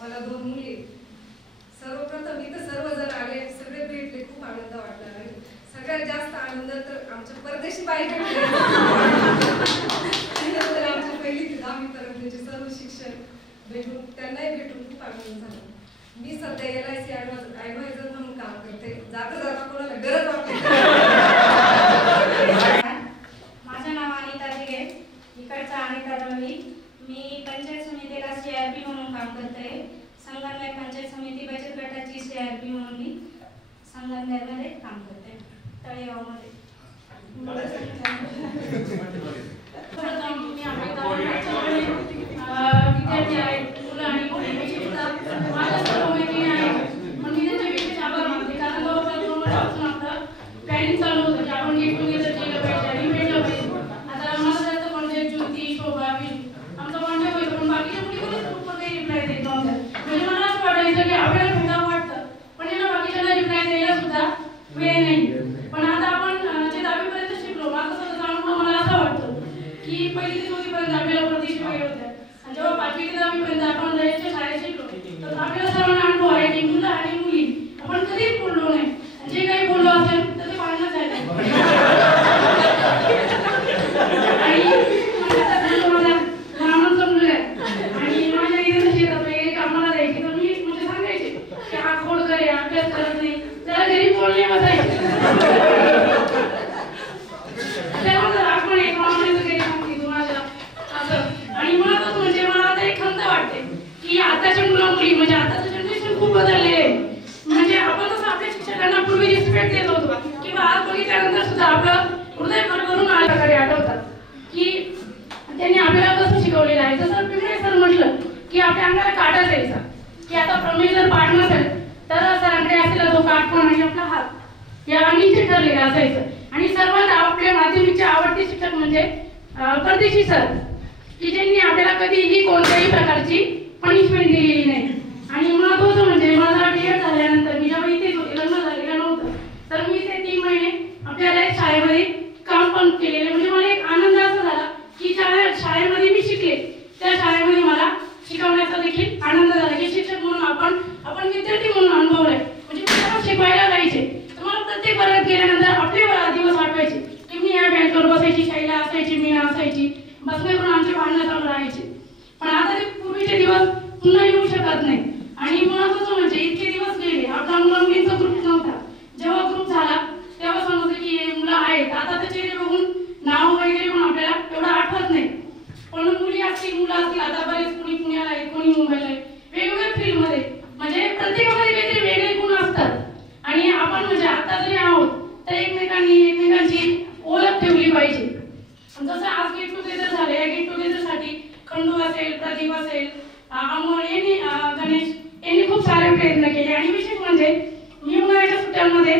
मला 2 मुली. सर्वप्रथम इथं सर्वजण आले, सगळे भेटले, खूप आनंद वाटला. आणि सगळ्यात जास्त आनंद तर आमच्या परदेशी बाई भेटले. आमच्या 1ली ते 10वी पर्यंतचे सर्व शिक्षक भेटून, त्यांनाही भेटून खूप आनंद झाला. मी सध्या LIC ॲडवायझर म्हणून काम करते. जाता जाता कोणाला गरज वाटते. माझं नाव अनिता दिगे, इकडचा अनिता दळवी. मी पंचायत समितीला CRP म्हणून काम करते. संगमनेर पंचायत समिती बचत गटाची CRP म्हणून मी संगमनेरमध्ये काम करते, तळेगावमध्ये. विद्यार्थी आहेत, मुलं आणि मुली शिकतात. माझ्या सर्व मैत्रिणी आहेत, पण मी त्यांचे विशेष आभार मानते. कारण जवळपास 2 वर्षापासून आपलं प्लॅनिंग चालू होतं की आपण गेट टुगेदर केलं पाहिजे आणि भेटलं पाहिजे. आता मला जास्त म्हणजे ज्योती, शोभा, आमचा कॉन्टॅक्ट होईल, पण बाकीच्या मुली कधीच ग्रुपवर काही रिप्लाय देत नव्हत्या. म्हणजे मला असं वाटायचं की आपल्याला भेटावं वाटतं, पण यांना बाकीच्यांना रिप्लाय द्यायला सुद्धा वेळ नाही. पण आता आपण जे 10वी पर्यंत शिकलो, माझा स्वतःचा अनुभव मला असा वाटतो की 1ली ते 4थी पर्यंत आपल्याला प्रदेश वेगळे होत्या, आणि जेव्हा 5वी ते 10वी पर्यंत आपण रयतच्या शाळेत शिकलो, तर आपल्याला सर्वांना अनुभव आहे की मुलं आणि मुली आपण कधीच बोललो नाही. जे काही बोललो असेल तर ते भांडणं झालं. आणि माझा मुलगा आहे आणि माझ्या इथे शेतात वगैरे कामाला जायची, तर मी म्हणजे सांगायचे की हा खोड करे, अभ्यास करत नाही, त्याला घरी बोलणे बसायचे. आपण एक मामाचं काही सांगते तुम्हाला असं. आणि महत्वाचं म्हणजे मला आता एक खंत वाटते की आताच्या मुलं मुली म्हणजे आताचं जनरेशन खूप बदलले आहे. म्हणजे आपण कसं आपल्या शिक्षकांना पूर्वी रिस्पेक्ट देत होतो, किंवा आज बघितल्यानंतर सुद्धा आपलं हृदय भरभरून आल्याकडे आठवतात की त्यांनी आपल्याला कसं शिकवलेलं आहे. जसं पिंगळे सर म्हटलं की आपल्या अंगाला काटा द्यायचा, की आता प्रमेय जर पाठ नसेल तर सरांकडे असलेला तो काटपण आणि आपला हात या निश्चित ठरलेलं असायचं. आणि सर्वात आपल्या माध्यमिकचे आवडते शिक्षक म्हणजे परदेशी सर, की ज्यांनी आपल्याला कधीही कोणत्याही प्रकारची पनिशमेंट दिलेली नाही. आणि महत्त्वाचं म्हणजे माझा DED झाल्यानंतर मी जेव्हा इथेच होते, लग्न झालेलं नव्हतं, तर मी ते 3 महिने आपल्याला एक शाळेमध्ये काम पण केलेले. म्हणजे मला एक आनंद असा झाला की ज्या शाळेमध्ये मी शिकले त्या शाळेमध्ये मला शिकवण्याचा देखील आनंद झाला की शिक्षक म्हणून आपण विद्यार्थी म्हणून अनुभवलाय. म्हणजे मला शिकवायला जायचे, तर मला प्रत्येक वर्गात गेल्यानंतर आपले दिवस आठवायचे की मी या बँकवर बसायची, शाळेला असायची, मीना असायची, बसण्यावरून आमचे भांडणं चालू राहायचे. पण आता ते पूर्वीचे दिवस पुन्हा येऊ शकत नाही. आणि महत्त्वाचं म्हणजे इतके दिवस गेले, आपला मुलं-मुलींचा ग्रुप नव्हता. जेव्हा ग्रुप झाला तेव्हा समजलं की हे मुलं आहेत. आता ते चेहरे बघून नाव वगैरे पण आपल्याला एवढं आठवत नाही. पण मुली असतील, मुलं असतील, आता बरेच कोणी पुण्याला आहे, कोणी मुंबईला आहे, वेगवेगळ्या फील्डमध्ये. म्हणजे प्रत्येकामध्ये काहीतरी वेगळे गुण असतात. आणि आपण म्हणजे आता जरी आहोत तर एकमेकांची ओळख ठेवली पाहिजे. जसं आज गेट टुगेदर झाले, या गेट टुगेदरसाठी खंडू असेल, प्रदीप असेल, अमोल यांनी, गणेश यांनी खूप सारे प्रयत्न केले. आणि विशेष म्हणजे मी उन्हाळ्याच्या सुट्ट्यांमध्ये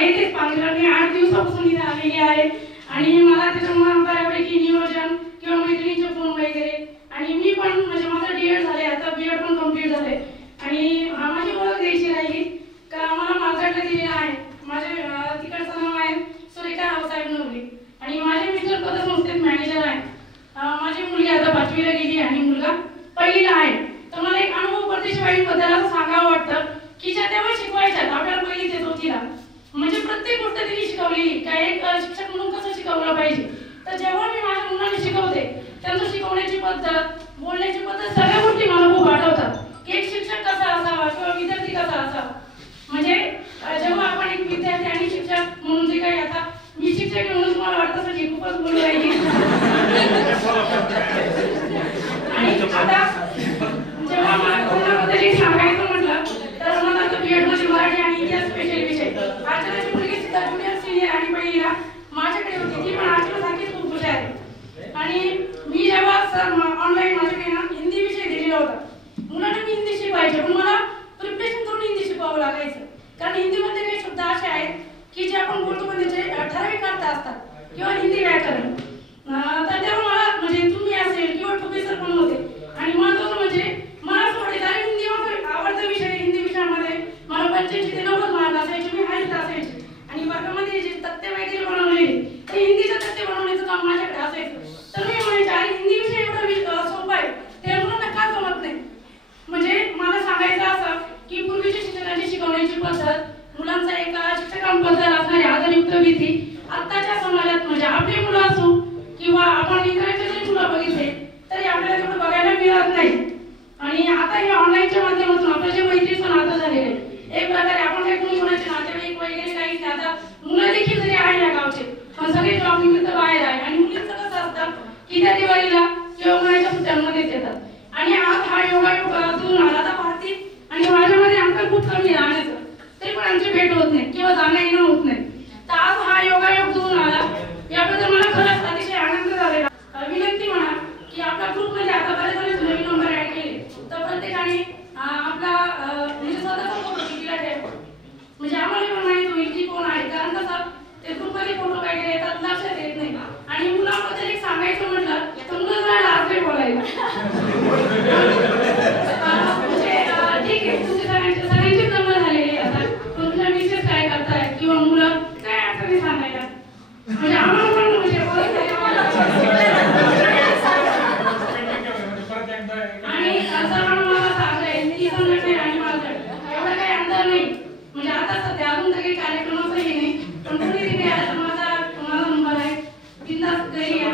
येतेच पांघरा, मी 8 दिवसापासून इथे आलेली आहे. आणि मला त्याच्यामुळे बऱ्यापैकी नियोजन किंवा मैत्रिणीचे फोन वगैरे. आणि मी पण म्हणजे माझं DED झाले, आता BED पण कम्प्लीट झाले. आणि माझी ओळख द्यायची राहिली का मला मालगाडला दिलेलं आहे. माझे तिकडचं नाव आहे सुरेखा रावसाहेब नवले आणि माझे मिस्टर पतसंस्थेत मॅनेजर आहे. माझी मुलगी आता 5वीला गेली आणि मुलगा 1लीला आहे. तर मला एक अनुभव परदेशवाईबद्दल असं सांगावं वाटतं की ज्या तेव्हा शिकवायच्यात आपल्याला 1ली ते 4थीला, म्हणजे प्रत्येक गोष्ट तिने शिकवलेली काय एक शिक्षक म्हणून कसं शिकवलं पाहिजे. तर जेव्हा मी माझ्या मुलांना शिकवते त्यांचं शिकवण्याची पद्धत, बोलण्याची पद्धत, सगळ्या गोष्टी मला खूप आठवतात की एक शिक्षक कसा असावा किंवा विद्यार्थी कसा असावा. म्हणजे जेव्हा आपण एक विद्यार्थी आणि शिक्षक म्हणून जे काही, आता मी शिक्षक म्हणून तुम्हाला वाटत असेल की खूपच बोलू राहिली. आणि आता जेव्हा मला कोरोनाबद्दल सांगायचं म्हटलं तर मला आता BED मध्ये मराठी आणि इतिहास स्पेशल विषय. आजची मुलगी सुद्धा ज्युनियर, सिनियर आणि 1लीला माझ्याकडे होती, ती पण आजच्यासारखीच खूप हुशार आहे. आणि मी जेव्हा ऑनलाईन माझ्याकडे हिंदी विषय करत नाही. आणि आता हे ऑनलाईनच्या माध्यमातून आपलं जे मैत्रीचं नातं झालेलं आहे, एक प्रकारे आपण काही कोणी कोणाचे नातेवाईक वगैरे काहीच नाही. आता मुलं देखील जरी आहे ना गावचे, पण सगळे जॉब निमित्त बाहेर आहे. आणि मुलींचं कसं असतं की त्या दिवाळीला किंवा कोणाच्या सुट्ट्यांमध्येच येतात. आणि आज हा योगायोग तुम्ही आला तर पाहतील. आणि माझ्यामध्ये अंतर खूप कमी राहण्याचं, तरी पण आमची भेट होत नाही किंवा जाणं येणं होत नाही. तर आज हा योगायोग जुळून आला, याबद्दल मला खरंच अतिशय आनंद झालेला. विनंती म्हणा की आपला ग्रुप मध्ये आता बरेच नवीन नंबर ऍड केले, तर प्रत्येकाने आपला म्हणजे स्वतःचा फोटो कितीला ठेवा, म्हणजे आम्हाला पण माहित होईल की कोण आहे. कारण कसं ते ग्रुपमध्ये फोटो वगैरे येतात, लक्षात येत नाही. आणि मुलाबद्दल एक सांगायचं म्हटलं तर मुलं जरा लाजते बोलायला. म्हणजे ठीक आहे, तुमच्या सगळ्यांची जमा झालेली आता, तुमच्या मिसेस काय करताय किंवा मुलं काय अडचणी सांगायला, म्हणजे आम्हाला पण म्हणजे आणि असं म्हणून मला सांगलंय ती संघटना आणि माझं एवढं काही अंतर नाही. म्हणजे आता सध्या अजून तरी कार्यक्रमाचंही नाही, पण कुणी तिथे माझा नंबर आहे, बिंदास घरी या.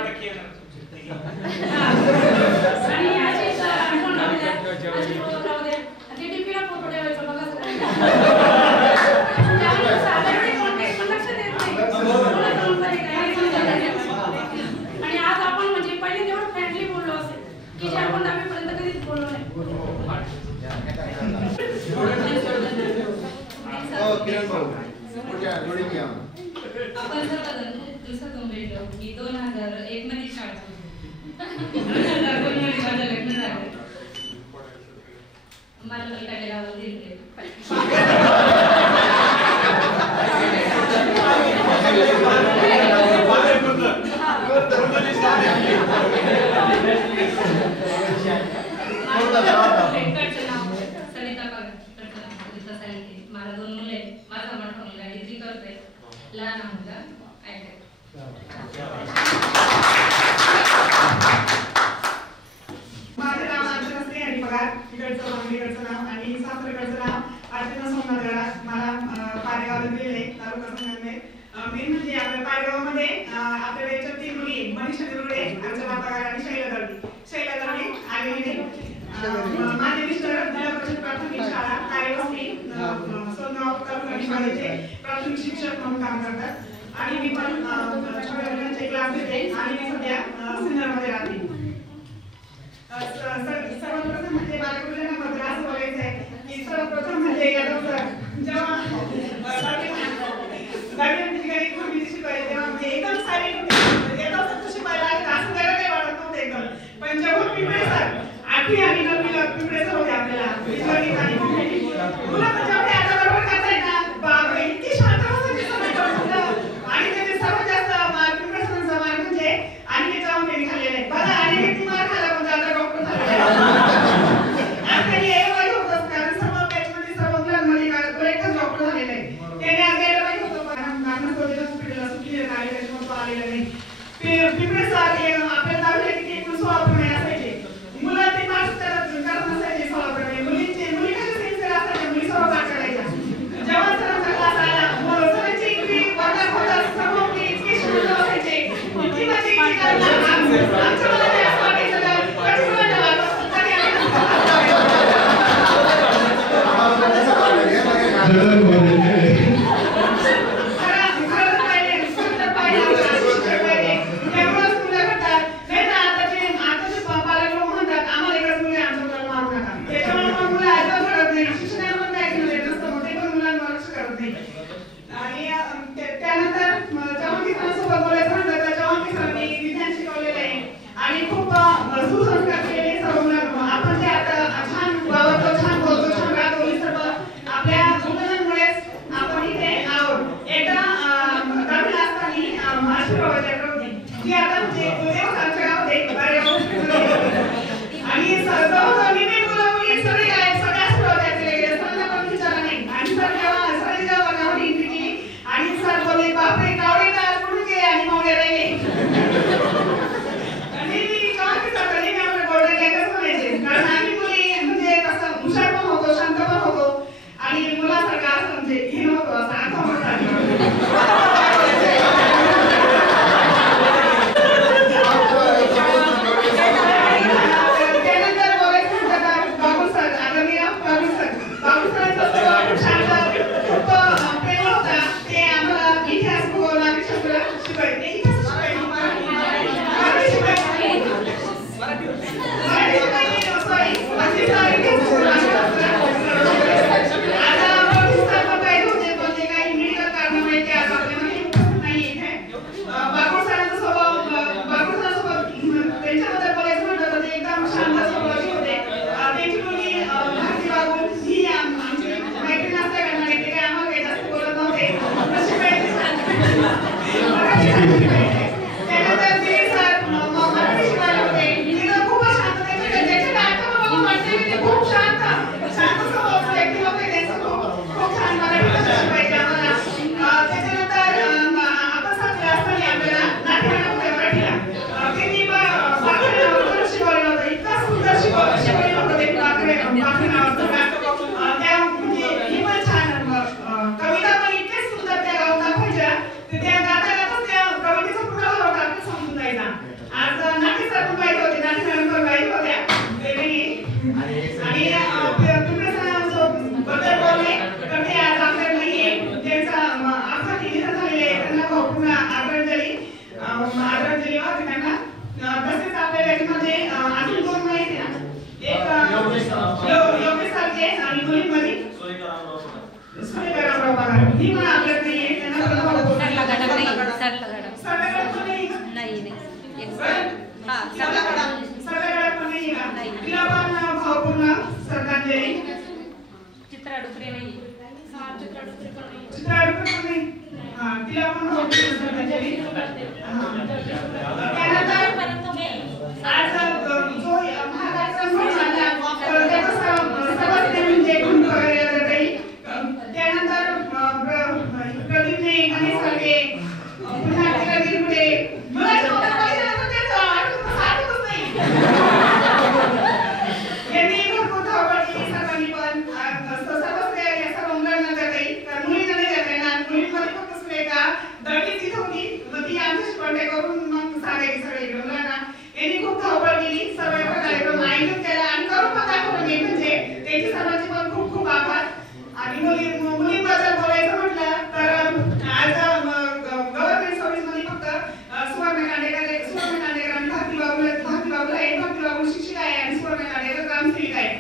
आणि अशीच आठवण राहू द्या, अशी ओळख राहू द्या. ते टीपीला फोटो ठेवायचं बघा सगळं. आणि आज आपण म्हणजे पहिले तेवढं फ्रेंडली बोललो असेल की जे आपण दहावीपर्यंत कधीच बोललो नाही. आपण सर्वजण खूप दिवसातून भेटलो की 2001 मध्ये शाळा सुरू 2002 मध्ये माझं लग्न झालं. मला कलकाट्या गावाला दिले. मला 2 मुले आहेत. माझा मोठा मुलगा डिग्री करतोय, लहान मुलगा ITI. माझं नाव अर्चना श्री हरी पगार, इकडचं मागणीकडचं नाव आणि सासरीकडचं नाव अर्चना सोमनाथ गडाख. मला पारेगावला दिलेले तालुका संगमनेर. मेन म्हणजे आपल्या पारेगावामध्ये आपल्या वेळच्या 3 मुली, मनीषा निरुडे, अर्चना पगार आणि शैला दळवी आलेली. माझे मिस्टर जिल्हा परिषद प्राथमिक शाळा कार्यवस्ती सोनगाव तालुका प्राथमिक शिक्षक म्हणून काम करतात. आणि मी पण छोट्या मुलांचे क्लास घेते आणि मी सध्या सिन्नरमध्ये राहते. सर्वप्रथम म्हणजे मला मुलांबद्दल असं बोलायचं आहे की सर्वप्रथम म्हणजे जेव्हा गाडी गाडी पूर्वी शिकवायची तेव्हा म्हणजे एकदम सायलेंट होते, येतात फक्त शिकवायला असं त्याला काही वाटत नव्हतं एकदम. पण जेव्हा पिंपळे सर 8वी आणि 9वीला पिंपळे सर होते आपल्याला मुलं म्हणजे आपल्या आता बरोबर करताय ना, बापरे इतकी शांत बसायची सवय पडून. आणि त्याचे सर्वात जास्त पिंपळे सरांचा मार्क म्हणजे आणि जाऊन त्यांनी खाल्लेला आहे बघा. आणि किती मार्क खाल्ला म्हणजे आता डॉक्टर झालेला आज त्यांनी एवढं होतं कारण सर्व बॅचमध्ये सर्व मुलांमध्ये एकच डॉक्टर झालेला आहे. त्याने आज यायला पाहिजे होतं पण हॉस्पिटलला सुट्टी देत आले त्याच्यामुळे तो आलेला नाही. पिंपळे सर आपल्या तालुक्यात किती 16 प्रमाणे असायचे. मुलं ते मार्क्स करत नसायचे 16 प्रमाणे. मुली कशा सिन्सिअर असतात, मुली सर्व सुरेखराव पगार ही पण आपल्याकडे आहे. त्यांना पण भाऊ बोलतो. सरला गटात नाही, सरला गटात. सरला गटात पण नाही का? नाही. हा, सरला गटात पण नाही का? तिला पण भावपूर्ण श्रद्धांजली. चित्रा डुकरे नाही. चित्रा डुकरे पण नाही. हा, तिला पण भावपूर्ण श्रद्धांजली. त्यानंतर आज जो महाराष्ट्र झाला त्याचा समजते म्हणजे गुंड वगैरे जाते. त्यानंतर प्रदीप ने गणेशसारखे पुन्हा प्रदीप पुढे मला त्याचं आठवतच नाही. यांनी भरपूर धावपळ केली सर्वांनी पण सर्वच या सर्व मुलांना जाते. तर मुलींना नाही जाता येणार. मुलींमध्ये फक्त सुरेखा दळवी तिथं होती. मग ती आमच्याशी कॉन्टॅक्ट करून मग सांगायची सगळे मुलांना. यांनी खूप धावपळ केली. सर्व कार्यक्रम आयोजित केला आणि करून पण दाखवलं मी म्हणजे त्यांची सर्वांचे पण खूप खूप आभार. आणि मुलींबद्दल बोलायचं म्हटलं तर आज गव्हर्नमेंट सर्व्हिसमध्ये फक्त सुवर्ण कांडेकर आणि भारती बाबू शिक्षिका आहे आणि सुवर्ण कांडेकर ग्रामसेविका आहे.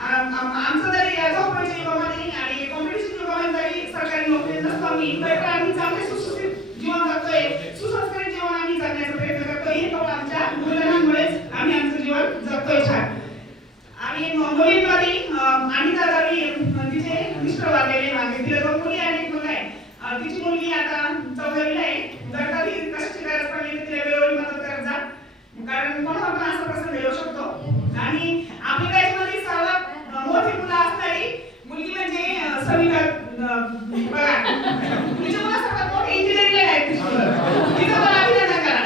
आमचं जरी धावपळीच्या युगामध्ये आणि कॉम्पिटिशन युगामध्ये जरी सरकारी नोकरी नसतो मी तरी आम्ही चांगले सुशिक्षित जीवन जगतोय. सुसंस्कृत जीवन आम्ही जगण्याचा प्रयत्न करतोय. हे फक्त आमच्या मुलांमुळेच आम्ही आमचं जीवन जगतोय छान. आणि मुलींमध्ये अनिता दावी तिचे मिस्टर वारलेले मागे तिला 2 मुली आणि 1 मुलगा आहे. तिची मुलगी आता 4वीला आहे. जर कधी कशाची गरज पडली तर तिला वेळोवेळी मदत करत जा. कारण कोणाला पण असा प्रसंग येऊ शकतो. आणि आपल्या देशामध्ये सर्वात मोठी मुलं असणारी मुलगी म्हणजे सविता पगार. तिच्या मुलं सर्वात मोठे इंजिनिअरिंगला आहेत. तिचं पण अभिनंदन करा.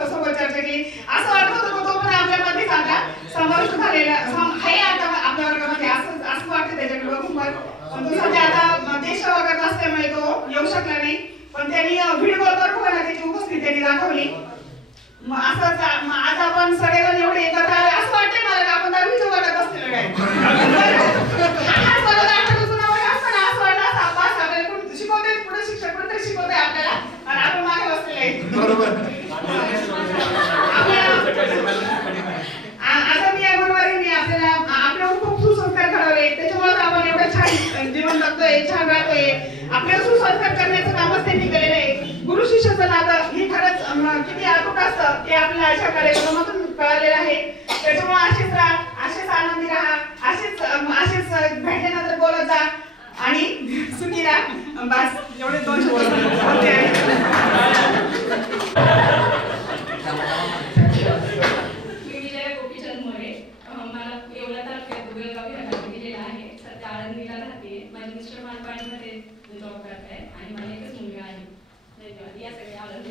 कसोबत चर्चा केली. असं वाटत होतं तो पण आपल्यामध्ये आता समाविष्ट झालेला आहे. आता आपल्या वर्गामध्ये असं वाटतं त्याच्याकडे बघून पण तो सध्या आता देश वर्गात असल्यामुळे तो येऊ शकला नाही. पण त्यांनी व्हिडिओ कॉल करून त्याची उपस्थिती त्यांनी दाखवली. मग असंच आज आपण सगळेजण एवढे एकत्र आले असं वाटतंय मला की आपण 10वीच्या वर्गात बसलेलो काय. शिकवते पुढे शिक्षक पण तरी शिकवते आपल्याला आणि आपण मागे बसलेले आहे. आता मी या गुरुवारी आपल्याला आपल्यावर खूप सुसंस्कार घडवले. त्याच्यामुळे आपण एवढं छान जीवन जगतोय, छान राहतोय. आपल्याला सुसंस्कार करण्याचं कामच त्यांनी केलेलं आहे. गुरु शिष्याचं नातं हे खरंच किती अतूट असतं ते आपल्याला अशा कार्यक्रमातून कळालेलं आहे. त्याच्यामुळे असेच राहा, असेच आनंदी राहा, असेच भेटल्यानंतर बोलत जा आणि सुखी राहा. बस एवढे 2 शब्द बोलते आहे. मी विजया गोपीचंद मोरे. मला येवला तालुक्यात दुगलगाव या गावी दिलेला आहे. सध्या आळंदीला राहते. माझे मिस्टर मालपाणीमध्ये जॉब करत आहे आणि मला एकच मुलगा आहे. धन्यवाद. या सगळे आळंदी.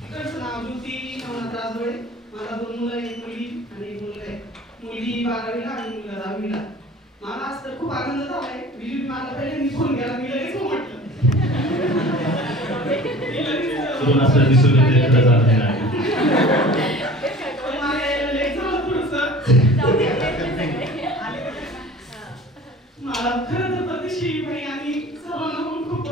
तिकडचं नाव ज्योती नवनाथ राजवळे. मला 2 मुलं, 1 मुलगी आणि 1 मुलगा आहे. मुलगी 12वीला आणि मुलगा 10वीला. मला आज तर खूप आनंद झालाय. विजू मला पहिले मी फोन केला मी लगेच हो म्हटलं. दोन असं दिसून येते खरंच आनंद आहे. मला खरं तर प्रतिष्ठी भाई आणि सर्वांना पण खूप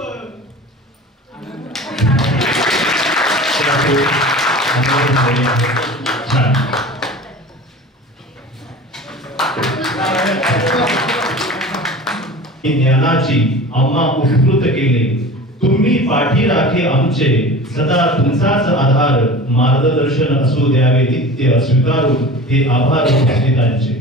ज्ञानाची आम्हा उत्कृत केले. तुम्ही पाठी राखे आमचे सदा तुमचाच आधार. मार्गदर्शन असू द्यावे नित्य स्वीकारू हे आभार उपस्थितांचे.